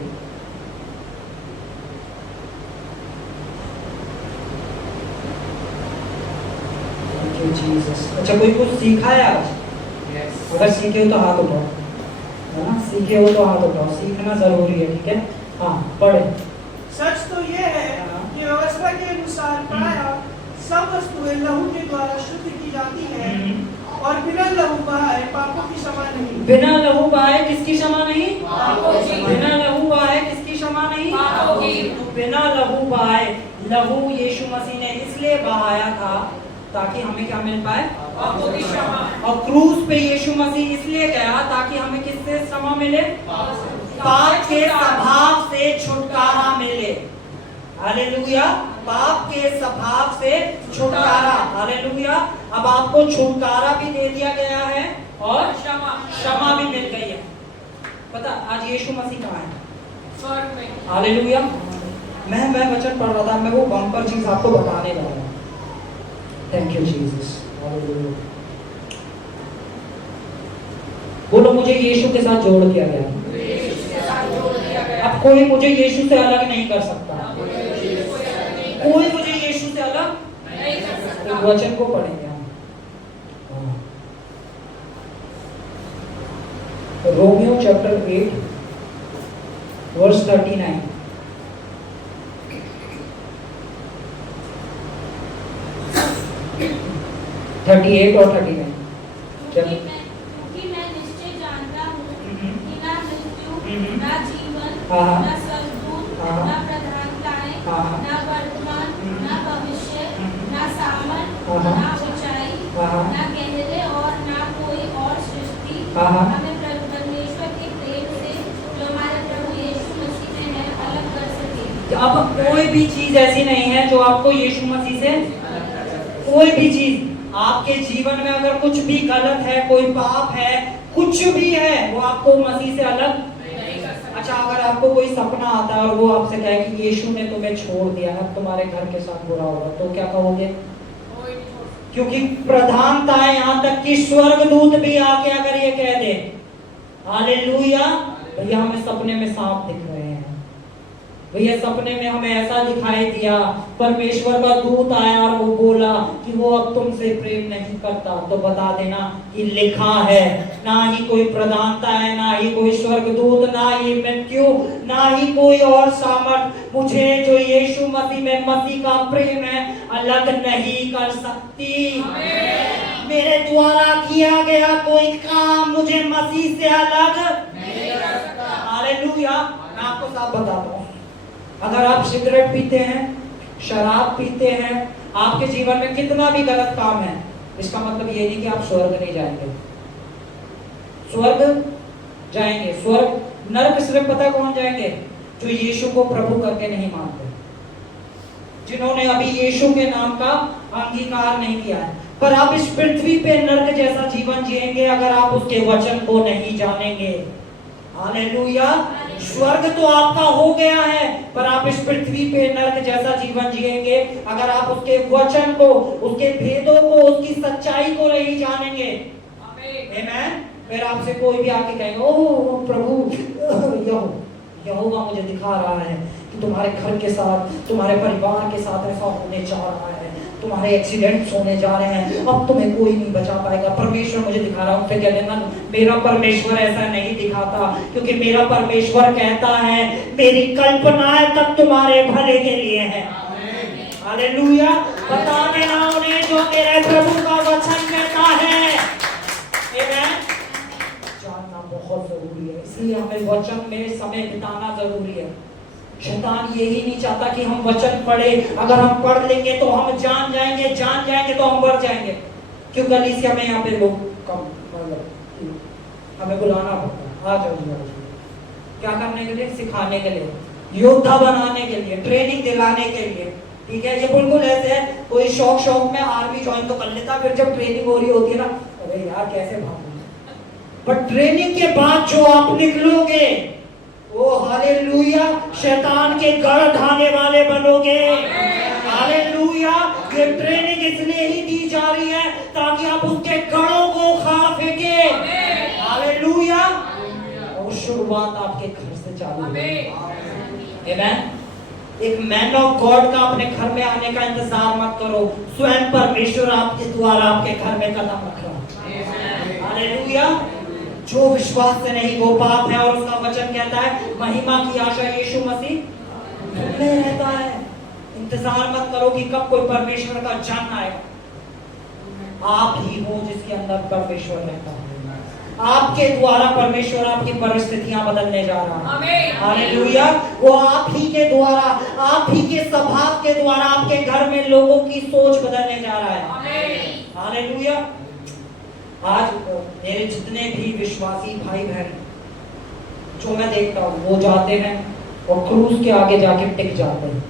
अच्छा, कोई कुछ सीखा है आज? अगर सीखे हो तो हाथ उठाओ, है ना? सीखे हो तो हाथ उठाओ, सीखना जरूरी है। ठीक है, हाँ पढ़े। सच तो ये है कि व्यवस्था के अनुसार प्रायः सब वस्तुएं लहू के द्वारा शुद्ध की जाती हैं और बिना लहू बहाए पापों की क्षमा नहीं। बिना लहू बहाए किसकी क्षमा नहीं? पापों की। बिना लहू बहाए किसकी क्षमा नहीं? पापों की। बिना लहू बहाए, लहू यीशु मसीह ने इसलिए बहाया था ताकि हमें क्या मिल पाए? पापों की क्षमा। और क्रूस पे यीशु मसीह इसलिए गया ताकि हमें किससे क्षमा मिले? पाप के स्वभाव से छुटकारा मिले। हालेलुया। पाप के स्वभाव से छुटकारा। हालेलुया। अब आपको छुटकारा भी दे दिया गया है और क्षमा भी मिल गई है। पता आज यीशु मसीह कहाँ है? स्वर्ग में। हालेलुया। मैं वचन पढ़ रहा था, मैं वो बम्पर चीज आपको बताने जा रहा हूँ। Thank you Jesus. हालेलुया। बोलो मुझे यीशु के साथ जोड़ दिया गया। अब कोई मुझे यीशु से अलग नहीं कर सकता। कोई मुझे यीशु से अलग नहीं कर सकता। तो वचन को पढ़ेंगे हम। Romeo chapter 8 verse 39। 38 और 39। क्योंकि मैं निश्चय जानता हूँ कि ना मृत्यु, ना जीवन, हाँ। ना स्वर्गदूत, हाँ। ना प्रधानताएं, हाँ। ना वर्तमान, ना भविष्य, ना सामर्थ, हाँ। ना ऊंचाई, हाँ। ना गहरे और ना कोई और सृष्टि हाँ। हमें परमेश्वर के प्रेम से जो हमारे प्रभु यीशु मसीह में है अलग कर सके। अब कोई भी चीज ऐसी नहीं है जो आपको यीशु मसीह से, कोई भी चीज आपके जीवन में अगर कुछ भी गलत है, कोई पाप है, कुछ भी है, वो आपको मसीह से अलग नहीं कर सकता। अच्छा अगर आपको कोई सपना आता है और वो आपसे कहे कि यीशु ने तुम्हें छोड़ दिया है, तुम्हारे घर के साथ बुरा होगा, तो क्या कहोगे? कोई नहीं छोड़ सकता। क्योंकि प्रधानता है, यहाँ तक कि स्वर्गदूत भी आके अगर ये कह दे हालेलुया, भैया हमें सपने में सांप दिख रहे हैं, भैया सपने में हमें ऐसा दिखाई दिया, परमेश्वर का दूत आया और वो बोला कि वो अब तुमसे प्रेम नहीं करता, तो बता देना कि लिखा है, ना ही कोई प्रधानता है, ना ही कोई स्वर्गदूत, ना ही मृत्यु, ना ही कोई और सामर्थ मुझे जो यीशु मसीह में मसीह का प्रेम है अलग नहीं कर सकती। मेरे द्वारा किया गया कोई काम मुझे मसीह से अलग नहीं कर सकता। हालेलुया। मैं आपको साफ बताता हूँ, अगर आप सिगरेट पीते हैं, शराब पीते हैं, आपके जीवन में कितना भी गलत काम है, इसका मतलब ये नहीं कि आप स्वर्ग नहीं जाएंगे। स्वर्ग जाएंगे। स्वर्ग, नरक सिर्फ पता है कौन जाएंगे? जो यीशु को प्रभु करके नहीं मानते, जिन्होंने अभी यीशु के नाम का अंगीकार नहीं किया है। पर आप इस पृथ्वी पे नरक जैसा जीवन जिएंगे अगर आप उसके वचन को नहीं जानेंगे। हालेलुया। स्वर्ग तो आपका हो गया है, पर आप इस पृथ्वी पे नरक जैसा जीवन जिएंगे अगर आप उसके वचन को, उसके भेदों को, उसकी सच्चाई को नहीं जानेंगे। आमीन। फिर आपसे कोई भी आके कहेगा ओह प्रभु यहोवा मुझे दिखा रहा है कि तुम्हारे घर के साथ, तुम्हारे परिवार के साथ ऐसा होने जा रहा है, तुम्हारे एक्सीडेंट्स होने जा रहे हैं, अब तुम्हें कोई नहीं बचा पाएगा, परमेश्वर मुझे दिखा रहा हूँ। फिर कह देना मेरा परमेश्वर ऐसा नहीं दिखाता, क्योंकि मेरा परमेश्वर कहता है मेरी कल्पनाएं तक तुम्हारे भले के लिए है। हालेलुया। बता देना उन्हें जो मेरे प्रभु का वचन कहता है। आमीन। जानना बहुत जरूरी है, इसलिए हमें वचन में समय बिताना जरूरी है। शैतान यही नहीं चाहता कि हम वचन पढ़े, अगर हम पढ़ लेंगे तो हम जान जाएंगे तो हम बढ़ जाएंगे। क्यों कलीसिया में यहाँ पे लोग कम, मतलब हमें बुलाना पड़ता है, आ जाओ क्या करने के लिए? सिखाने के लिए, योद्धा बनाने के लिए, ट्रेनिंग दिलाने के लिए। ठीक है, ये बिल्कुल ऐसे है, कोई शौक में आर्मी ज्वाइन तो कर लेता, फिर जब ट्रेनिंग हो रही होती है ना, अरे यार कैसे भागूं। पर ट्रेनिंग के बाद जो आप निकलोगे वो हालेलुया शैतान के गढ़ ढाने वाले बनोगे। हालेलुया। ये ट्रेनिंग इसलिए ही दी जा रही है ताकि आप उसके गढ़ों को खा फेंके। हालेलुया। और शुरुआत आपके घर से चालू है। आमीन। एक मैन ऑफ गॉड का अपने घर में आने का इंतजार मत करो, स्वयं परमेश्वर आपके द्वारा आपके घर में कदम रख रहा है। हालेलुया। जो विश्वास से नहीं वो पाप है, और उसका वचन कहता है महिमा की आशा यीशु मसीह में रहता है। इंतजार मत करो कि कब कोई परमेश्वर का जन आएगा। आप ही हो जिसके अंदर परमेश्वर रहता है। आपके द्वारा परमेश्वर आपकी परिस्थितियां बदलने जा रहा है। हालेलुया। वो आप ही के द्वारा, आप ही के स्वभाव के द्वारा आपके घर में लोगों की सोच बदलने जा रहा है। हालेलुया। आज मेरे जितने भी विश्वासी भाई बहन जो मैं देखता हूँ वो जाते हैं और क्रूस के आगे जाके टिक जाते हैं।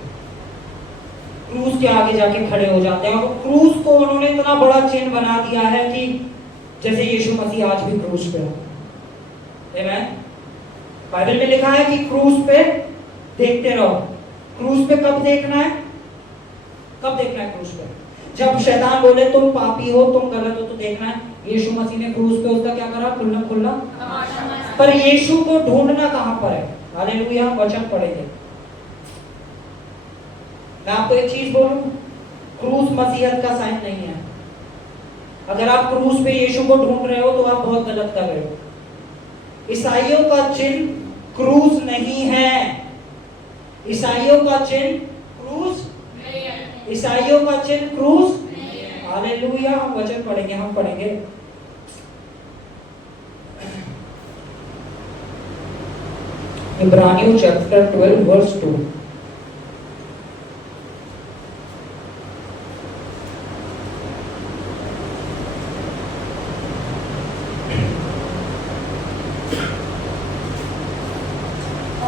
क्रूस के आगे जाके खड़े हो जाते हैं। और क्रूस को उन्होंने इतना बड़ा चिन्ह बना दिया है कि जैसे यीशु मसीह आज भी क्रूस पे है। आमीन। बाइबल में लिखा है कि क्रूस पे देखते रहो। क्रूस पे कब देखना है? कब देखना है क्रूस पे? जब शैतान बोले तुम पापी हो, तुम गलत हो, तो देखना है। यीशु मसीह ने क्रूस पे उसका क्या करा? खुल्ला खुल्ला। पर यीशु को ढूंढना कहां पर है? हालेलुया। वचन पढ़ेंगे। मैं आपको एक चीज बोलूं, क्रूस मसीहत का साइन नहीं है। अगर आप क्रूस पे यीशु को ढूंढ रहे हो तो आप बहुत गलत कर रहे हो। ईसाइयों का चिन्ह क्रूस नहीं है। ईसाइयों का चिन्ह क्रूस, ईसाइयों का चिन्ह क्रूस। हालेलुया। हम वचन पढ़ेंगे, हम पढ़ेंगे। इब्रानियों चैप्टर 12 वर्स 2।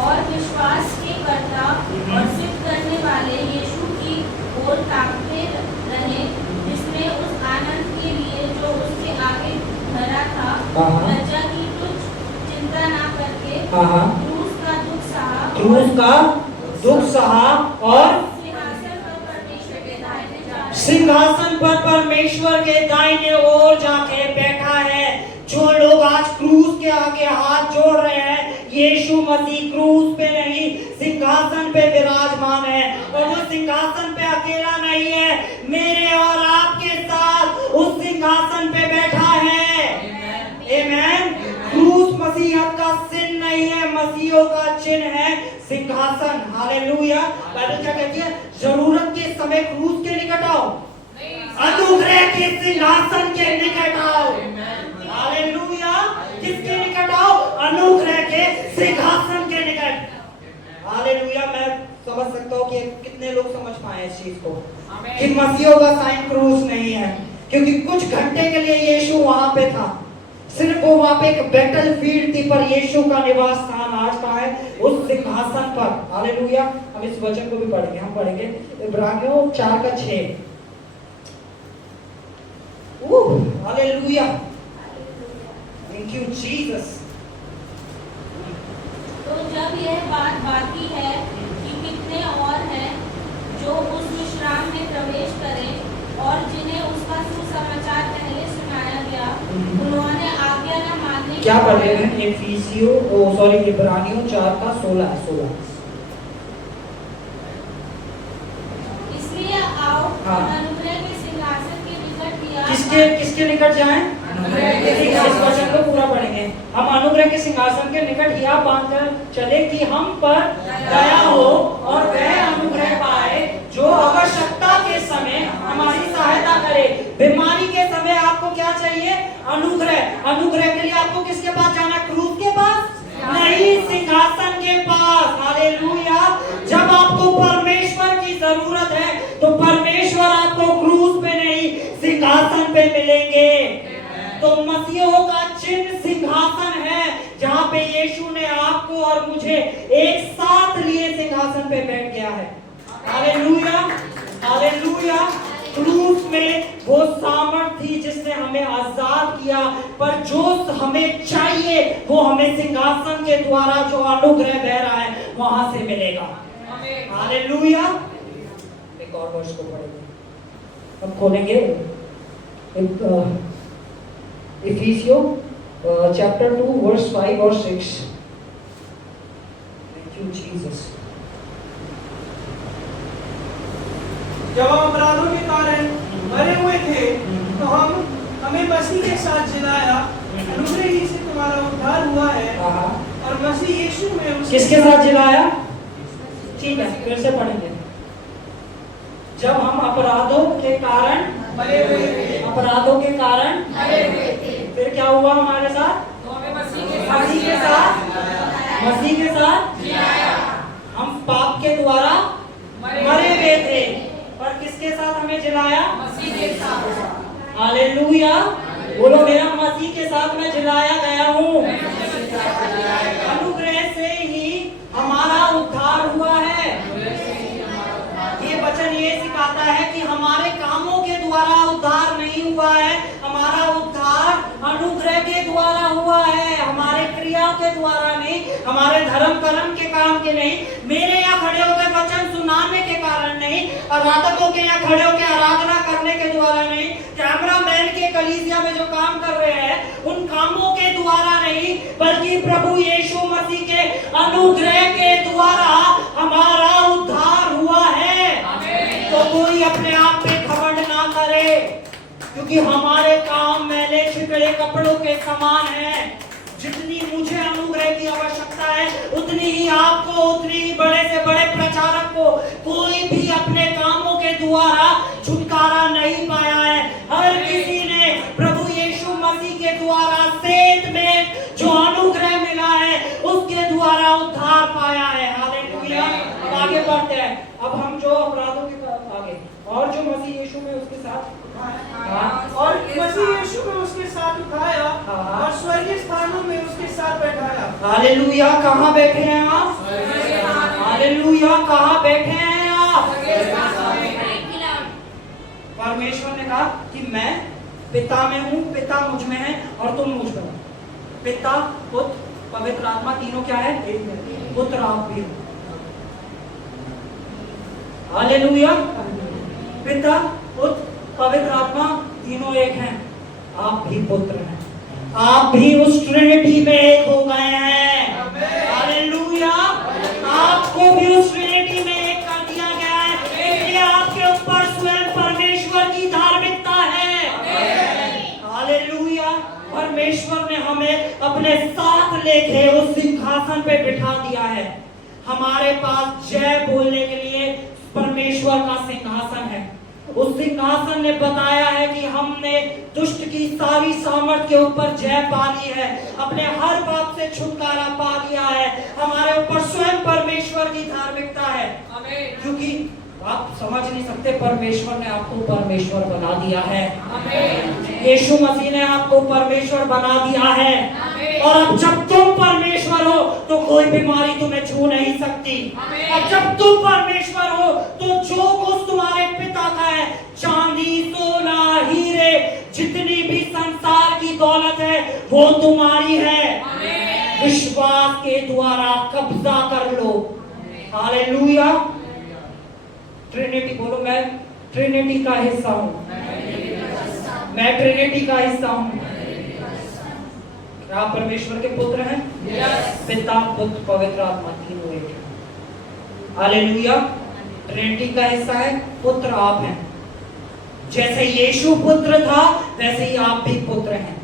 और विश्वास के कर्ता और सिद्ध करने वाले यीशु की ओर ताकते रहे, जिसने उस आनंद के लिए जो उसके आगे धरा था लज्जा की तुच्छ चिंता ना करके क्रूस का दुख सहा, क्रूस का दुख सहा और सिंहासन पर परमेश्वर के दाहिने ओर जाके बैठा है। जो लोग आज क्रूस के आगे हाथ जोड़ रहे हैं, यीशु मसीह क्रूस पे नहीं, सिंहासन पे विराजमान है। और वो सिंहासन पे अकेला नहीं है, मेरे और आपके साथ उस सिंहासन पे बैठा है। आमीन। क्रूस मसीहत का चिन्ह नहीं है, मसीहों का चिन्ह है सिंहासन। हालेलुया। बाइबल क्या कहती है? जरूरत के समय क्रूस के निकट आओ, अनुग्रह के सिंहासन के निकट आओ। हालेलुया। किसके निकट आओ? अनुग्रह के सिंहासन के निकट। हालेलुया। मैं समझ सकता हूँ कि कितने लोग समझ पाए इस चीज को कि मसीहों का साइन क्रूस नहीं है, क्योंकि कुछ घंटे के लिए यीशु वहां पे था। सिर्फ वो वहां पे एक बैटल फील्ड थी, पर यीशु का निवास स्थान आज का है उस सिंहासन पर। हालेलुया। हम इस वचन को भी पढ़ेंगे, हम पढ़ेंगे इब्रानियों 4:6। हालेलुया। Thank you Jesus. तो जब यह बात बाकी है कि कितने और हैं जो उस विश्राम में प्रवेश करें और जिन्हें उसका सुसमाचार पहले सुनाया गया, उन्होंने आज्ञा न मानने। क्या पढ़ रहे हैं? इब्रानियों 4:16। इसलिए आओ हाँ। अनुग्रह के सिंहासन के निकट दिया। किसके निकट जाएं? इस वचन को पूरा पढ़ेंगे। हम अनुग्रह के सिंहासन के निकट हिया बांधकर चले कि हम पर दया हो और वह अनुग्रह पाए जो आवश्यकता के समय हमारी सहायता करे। बीमारी के समय आपको क्या चाहिए? अनुग्रह। अनुग्रह के लिए आपको किसके पास जाना? क्रूस के पास नहीं, सिंहासन के पास। हालेलुया। जब आपको परमेश्वर की जरूरत है तो परमेश्वर आपको क्रूस पे नहीं, सिंहासन पे मिलेंगे। तो मसीहों का चिन्ह सिंहासन है, जहां पे यीशु ने आपको और मुझे एक साथ लिए सिंहासन पे बैठ गया है। हालेलुया। हालेलुया। क्रूस में वो सामर्थ थी जिसने हमें आजाद किया, पर जो हमें चाहिए वो हमें सिंहासन के द्वारा जो अनुग्रह बह रहा है वहां से मिलेगा। हालेलुया। एक और वर्ष को पढ़ेंगे, हम खोलेंगे इफिसियों चैप्टर 2 वर्स 5 और 6। Thank you Jesus. जब हम अपराधों के कारण मरे हुए थे तो हमें मसीह के साथ जिलाया। अनुग्रह ही से तुम्हारा उद्धार हुआ है और मसीह यीशु में किसके साथ जिलाया? ठीक है, फिर से पढ़ेंगे। जब हम अपराधों के कारण मरे हुए थे, अपराधों के कारण मरे हुए थे, फिर क्या हुआ हमारे साथ? तो हमें मसीह के साथ जिलाया। हम पाप के द्वारा मरे हुए थे, पर किसके साथ हमें जिलाया? मसीह के साथ। हालेलुया। बोलो, मेरा मसीह के साथ मैं जिलाया गया हूँ। अनुग्रह से ही हमारा उद्धार हुआ है। ये वचन ये सिखा बताता है कि हमारे कामों के द्वारा उद्धार नहीं हुआ है, हमारा उद्धार अनुग्रह के द्वारा हुआ है, हमारे क्रियाओं के द्वारा नहीं, हमारे धर्म कर्म के काम के नहीं, मेरे यहाँ खड़े होकर वचन सुनाने के कारण नहीं, आराधकों के यहाँ खड़े होकर आराधना करने के द्वारा नहीं, कैमरामैन के कलीसिया में जो काम कर रहे हैं उन कामों के द्वारा नहीं, बल्कि प्रभु यीशु मसीह के अनुग्रह के द्वारा हमारा उद्धार हुआ है। तो कोई अपने आप पे घमंड ना करे, क्योंकि हमारे काम मैले छिपे कपड़ों के समान है। जितनी मुझे अनुग्रह की आवश्यकता है उतनी ही आपको, उतनी ही बड़े से बड़े प्रचारक को। कोई भी अपने कामों के द्वारा छुटकारा नहीं पाया है। हर किसी ने प्रभु यीशु मसीह के द्वारा सेत में जो अनुग्रह मिला है उसके द्वारा उद्धार पाया है। हालेलुया। अब आगे बढ़ते हैं। अब हम जो अपराधों के आगे और जो मसीह यीशु में उसके साथ और मसीह यीशु में उसके साथ उठाया और स्वर्गीय स्थानों में उसके साथ बैठाया। हालेलुया। कहाँ बैठे हैं आप? हालेलुया। कहाँ बैठे हैं आप? परमेश्वर ने कहा कि मैं पिता में हूँ, पिता मुझ में है और तुम मुझ में हो। पिता, पुत्र, पवित्र आत्मा तीनों क्या है? एक है। पुत्र आप भी हो। हालेलुया। पिता, पुत्र, पवित्र आत्मा तीनों एक हैं। आप भी पुत्र हैं, आप भी उस ट्रिनिटी में एक हो गए हैं। हालेलुया। आपको भी उस ट्रिनिटी में एक कर दिया गया है, इसलिए आपके ऊपर स्वयं परमेश्वर की धार्मिकता है। हालेलुया। परमेश्वर ने हमें अपने साथ लेके उस सिंहासन पे बिठा दिया है। हमारे पास जय बोलने के लिए परमेश्वर का सिंहासन है। उस सिंहासन ने बताया है कि हमने दुष्ट की सारी सामर्थ के ऊपर जय पा ली है, अपने हर पाप से छुटकारा पा लिया है। हमारे ऊपर स्वयं परमेश्वर की धार्मिकता है, क्योंकि आप समझ नहीं सकते, परमेश्वर ने आपको परमेश्वर बना दिया है। यीशु मसीह ने आपको परमेश्वर बना दिया है। और अब जब तुम परमेश्वर हो तो कोई बीमारी तुम्हें छू नहीं सकती। अब जब तुम परमेश्वर हो तो जो कुछ तुम्हारे पिता का है, चांदी, सोना, हीरे, जितनी भी संसार की दौलत है वो तुम्हारी है। विश्वास के द्वारा कब्जा कर लो। हालेलुया। ट्रिनिटी बोलो, मैं ट्रिनिटी का हिस्सा हूँ। मैं ट्रिनिटी का हिस्सा हूँ। आप परमेश्वर के पुत्र हैं। पिता, पुत्र, पवित्र आत्मा तीनों एक हैं। हालेलुया। ट्रिनिटी का हिस्सा है, पुत्र आप हैं। जैसे यीशु पुत्र था वैसे ही आप भी पुत्र हैं।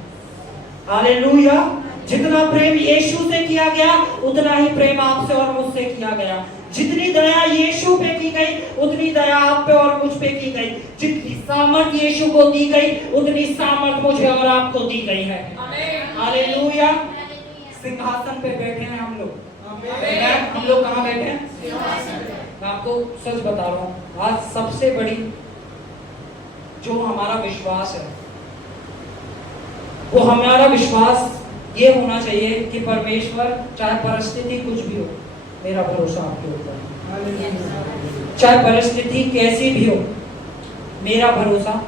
हालेलुया। जितना प्रेम यीशु से किया गया उतना ही प्रेम आपसे और मुझसे किया गया। जितनी दया यीशु पे की गई उतनी दया आप पे और मुझ पे की गई। जितनी सामर्थ यीशु को दी गई उतनी सामर्थ मुझे और आपको दी गई है। हालेलुया। सिंहासन पे बैठे हैं हम लोग। हम लोग कहाँ बैठे हैं? मैं आपको सच बता रहा हूँ, आज सबसे बड़ी जो हमारा विश्वास है वो हमारा विश्वास ये होना चाहिए कि परमेश्वर, चाहे परिस्थिति कुछ भी हो, मेरा भरोसा आपके ऊपर है। चाहे परिस्थिति कैसी भी हो, मेरा भरोसा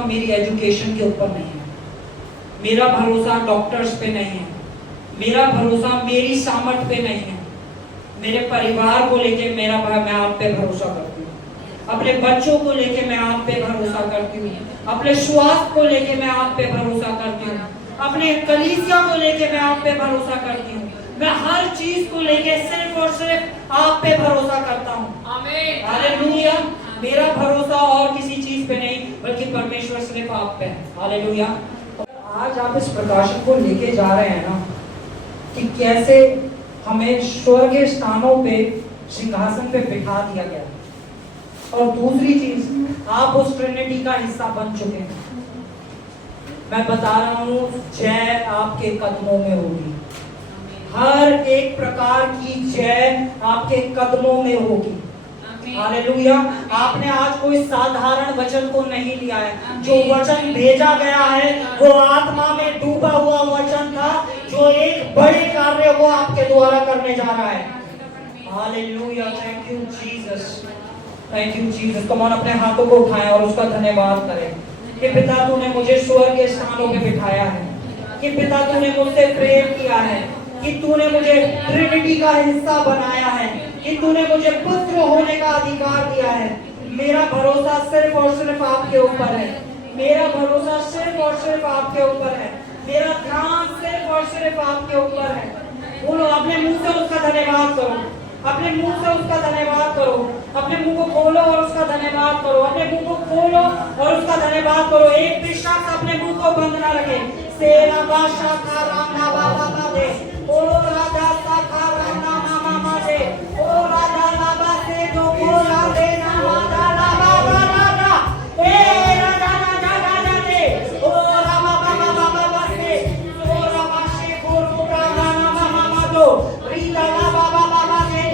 मेरी एजुकेशन के ऊपर नहीं है, मेरा भरोसा डॉक्टर्स पे नहीं है, मेरा भरोसा मेरी सामर्थ पे नहीं है। मेरे परिवार को लेके मैं आप पे भरोसा करती हूँ, अपने बच्चों को लेके मैं आप पे भरोसा करती हूँ, अपने स्वास्थ्य को लेके मैं आप पे भरोसा करती हूँ, अपने कलीसिया को लेके मैं आप पे भरोसा करती हूँ। मैं हर चीज को लेके सिर्फ और सिर्फ आप पे भरोसा करता हूँ। हालेलुया। मेरा भरोसा और किसी चीज पे नहीं बल्कि परमेश्वर सिर्फ आप पे है। हालेलुया। आज आप इस प्रकाशन को लेके जा रहे हैं ना कि कैसे हमें स्वर्गीय स्थानों पे सिंहासन पे बिठा दिया गया, और दूसरी चीज आप उस ट्रिनिटी का हिस्सा बन चुके हैं। मैं बता रहा हूँ, जय आपके कदमों में होगी। हर एक प्रकार की जय आपके कदमों में होगी। हालेलुया। आपने आज कोई साधारण वचन को नहीं लिया है। जो वचन भेजा गया है वो आत्मा में डूबा हुआ वचन था, जो एक बड़े कार्य को आपके द्वारा करने जा रहा है। Hallelujah. Thank you Jesus. Thank you Jesus. Come on, अपने हाथों को उठाएं और उसका धन्यवाद करें कि पिता तूने मुझे स्वर्ग के स्थानों पे बिठाया है, कि पिता तूने मुझसे प्रेम किया है, कि तूने मुझे ट्रिनिटी का हिस्सा बनाया है, कि तूने मुझे पुत्र होने का अधिकार दिया है। मेरा भरोसा सिर्फ और सिर्फ आपके ऊपर है, मेरा भरोसा सिर्फ और सिर्फ आपके ऊपर है, मेरा ध्यान सिर्फ और सिर्फ आपके ऊपर है। बोलो, अपने मुंह से उसका धन्यवाद करो, अपने मुंह से उसका धन्यवाद करो, अपने मुंह को खोलो और उसका धन्यवाद करो, अपने मुंह को खोलो और उसका धन्यवाद करो। एक भी शख्स अपने मुंह को बंद ना रखे। सेरा बाशा का राना बाबा दे, ओ राजा सा का राना मामा दे, ओ राजा लाबा से जो बोला दे ना राजा लाबा राजा, ए राजा राजा राजा दे, ओ रामा बाबा बाबा से, ओ रामा से को राना मामा दो, रीता लाबा बाबा दे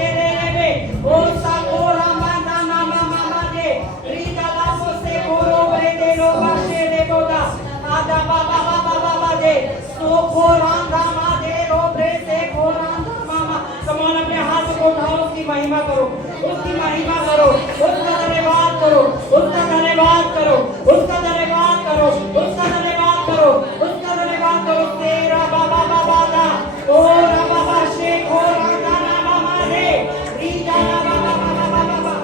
दे, ओ सा को रामा नाना मामा दे, रीता लाबो से को रे दे लो बाशे रे बोला, आदा बाबा बाबा दे, सो को रांदा मा दे रो ब्रे से को रांदा मामा। समान अपने हाथ को उठाओ, उसकी महिमा करो, उसकी महिमा करो, उसका धन्यवाद करो, उसका धन्यवाद करो, उसका धन्यवाद करो, उसका धन्यवाद करो, उसका धन्यवाद करो। तेरा बाबा बाबा दा, ओ बाबा से को रांदा ना मामा दे, रीता बाबा बाबा बाबा,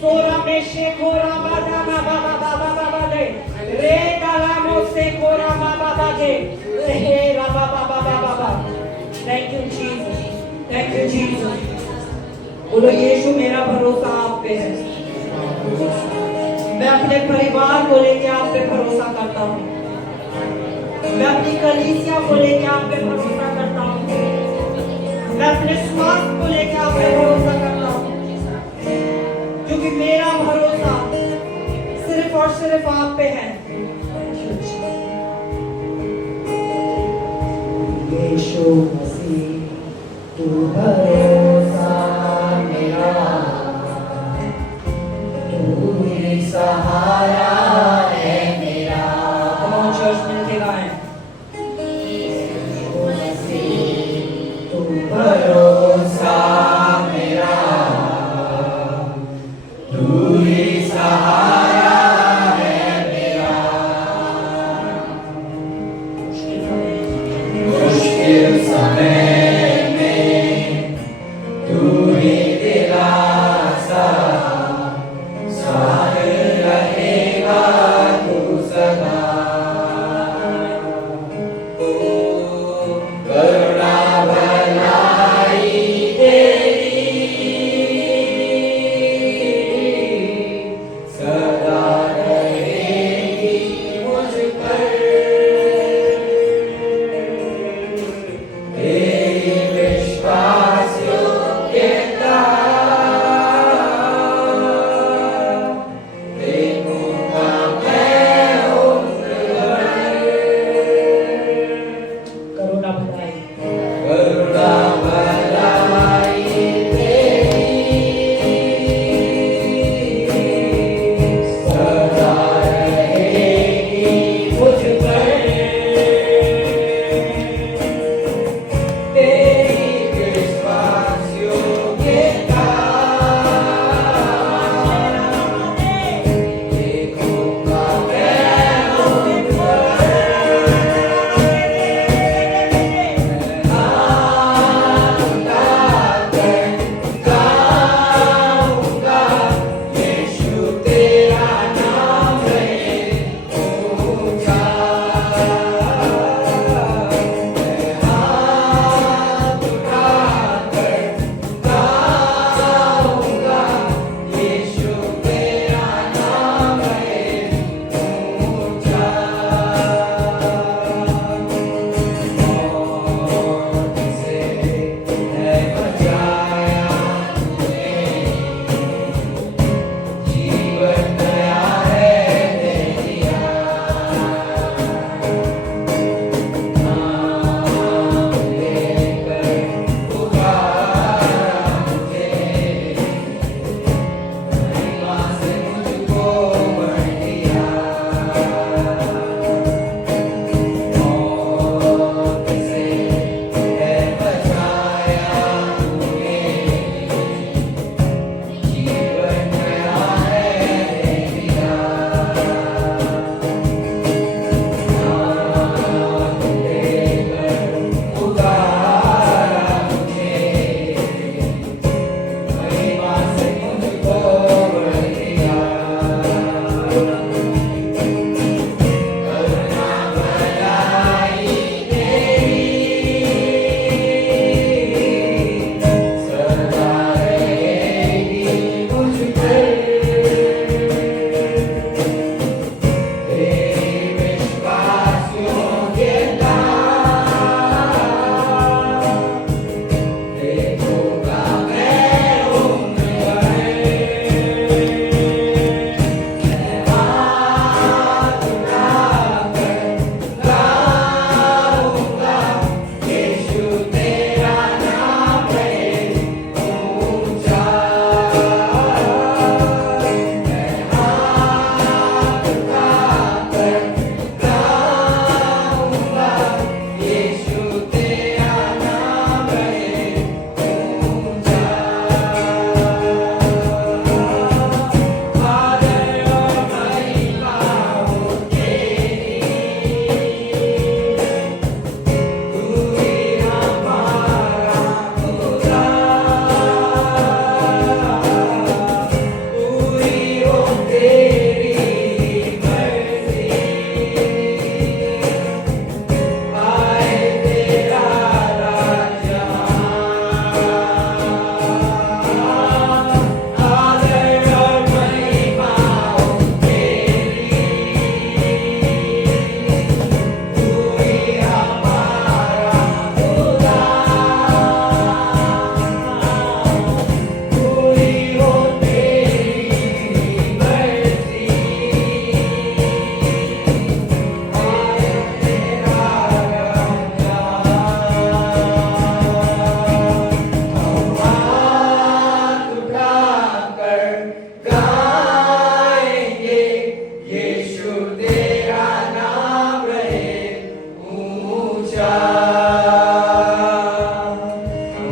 सोरा में से को रांदा ना बाबा बाबा दे, रे डाला मोसे को रांदा बाबा दे, हे राबा बाबा बाबा। Thank you Jesus, thank you Jesus. बोलो, यीशु मेरा भरोसा आप पे है। मैं अपने परिवार को लेके आप पे भरोसा करता हूँ, मैं अपनी कलीसिया को लेके आप पे भरोसा करता हूँ, मैं अपने स्वास्थ्य को लेके आप पे भरोसा करता हूँ, क्योंकि मेरा भरोसा सिर्फ और सिर्फ आप पे है। यीशु मसीह तू भरोसा मेरा, तू ही सहारा है मेरा। कौन चर्च मिलके गाएं। यीशु मसीह तू भरोसा मेरा, तू ही सहारा है मेरा। मुश्किल समय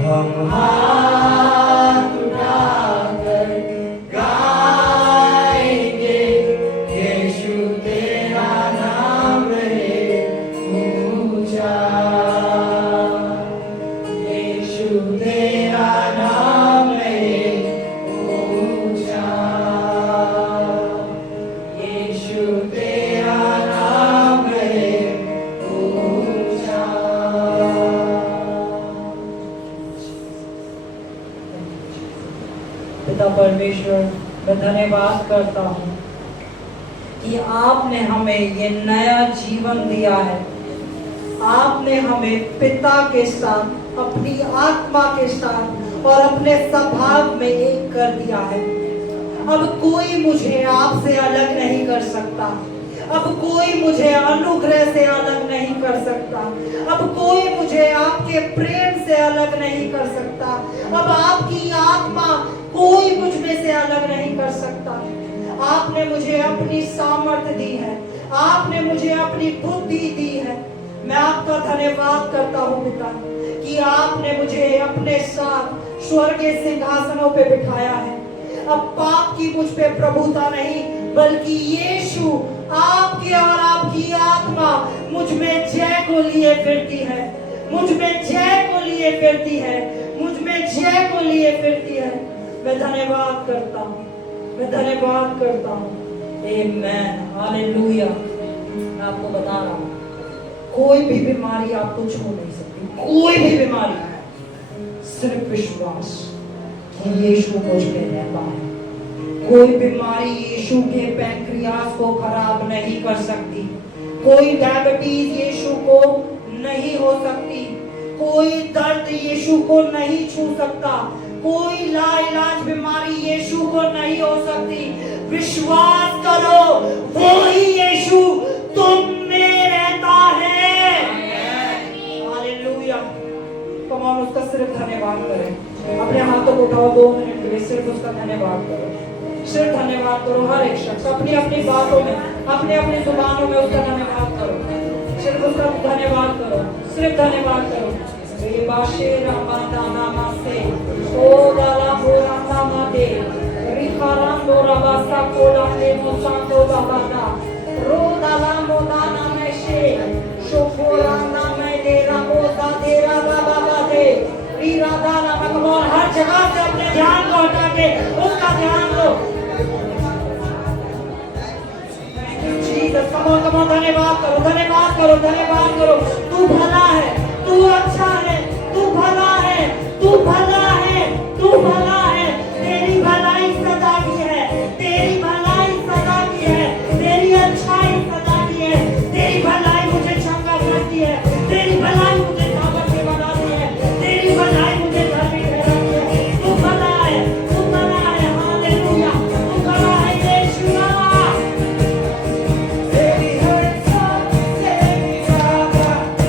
हम हाथ उठाकर गाएंगे, यीशु तेरा नाम है ऊंचा, यीशु तेरा नाम है ऊंचा, यीशु तेरा नाम है ऊंचा। पिता परमेश्वर, मैं धन्यवाद करता हूँ कि आपने हमें ये नया जीवन दिया है। आपने हमें पिता के साथ, अपनी आत्मा के साथ और अपने स्वभाव में एक कर दिया है। अब कोई मुझे आपसे अलग नहीं कर सकता, अब कोई मुझे अनुग्रह से अलग नहीं कर सकता, अब कोई मुझे आपके प्रेम से अलग नहीं कर सकता, अब आपकी आत्मा कोई मुझ में से अलग नहीं कर सकता। आपने मुझे अपनी सामर्थ्य दी है, आपने मुझे अपनी बुद्धि दी है। मैं आपका धन्यवाद करता हूँ पिता कि आपने मुझे अपने साथ स्वर्गीय सिंहासनों पे बिठाया है। अब पाप की मुझ पे प्रभुता नहीं, बल्कि यीशु आपकी और आपकी आत्मा मुझ में जय को लिए फिरती है, मुझ में जय को लिए फिरती है, मुझ में जय को लिए फिरती है। मैं धन्यवाद करता हूँ, मैं धन्यवाद करता हूँ। आमेन, हालेलुया। मैं आपको बता रहा हूँ, कोई भी बीमारी आपको छू नहीं सकती, कोई भी बीमारी। सिर्फ विश्वास कि यीशु मुझ में रहता है। कोई बीमारी यीशु के पैंक्रियास को खराब नहीं कर सकती, कोई डायबिटीज यीशु को नहीं हो सकती, कोई दर्द यीशु को नहीं छू सकता, कोई लाइलाज बीमारी यीशु को नहीं हो सकती। विश्वास करो, वो ही यीशु तुम में रहता है। हालेलुया। कम ऑन, उसका सिर्फ धन्यवाद करें। अपने हाथों को उठाओ, 2 मिनट के लिए सिर्फ उसका धन्यवाद करो, सिर्फ धन्यवाद करो। हर एक शख्स अपनी अपनी बातों में, अपने अपनी जुबानों में उसका धन्यवाद करो, सिर्फ उसका धन्यवाद करो, सिर्फ धन्यवाद करो। बाशेरा बांदाना मासे ओ दाला बोरांदा मादे रिखारांदो रबासा कोडांदे मोसांदो बाबादा रो दाला मोदाना मेशे शोफोरांदा में देरा मोदा देरा बाबा दे रीरा दाला भगवान। हर जगह से अपने ध्यान को हटा के उसका ध्यान लो। कम ऑन, धन्यवाद करो, धन्यवाद करो, धन्यवाद करो। तू भला है, तू अच्छा है, तू भला है, तू भला है, तू भला है। तेरी भलाई सदा की है, तेरी भलाई सदा की है, तेरी अच्छाई सदा की है। तेरी भलाई मुझे चंगा करती है, तेरी भलाई मुझे ताकतवर बनाती है, तेरी भलाई मुझे धार्मिक बनाती है। तू भला है, तू भला है। हालेलुया, तू भला है यीशु। तेरी हर सांस, तेरी आवाज़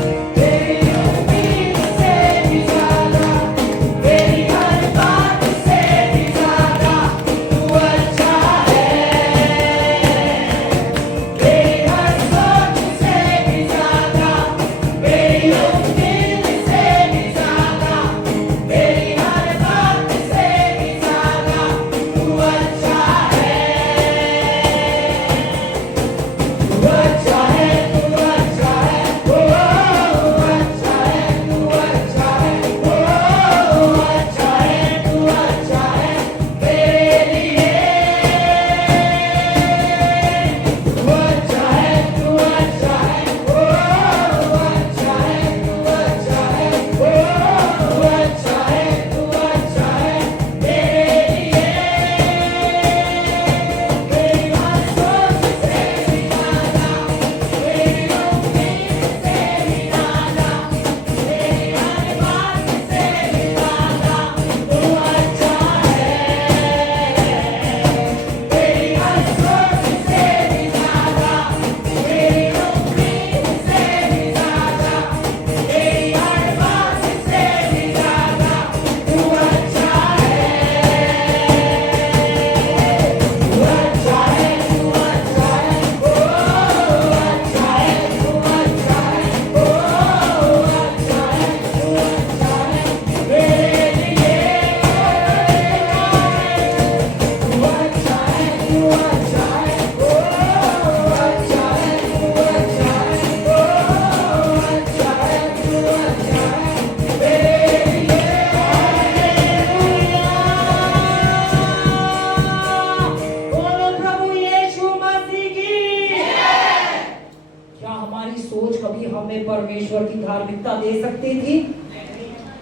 हमें परमेश्वर की धार्मिकता दे सकती थी?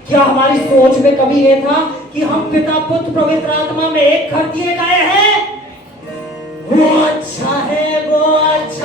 क्या हमारी सोच में कभी ये था कि हम पिता पुत्र पवित्र आत्मा में एक कर दिए गए हैं? वो अच्छा है, वो अच्छा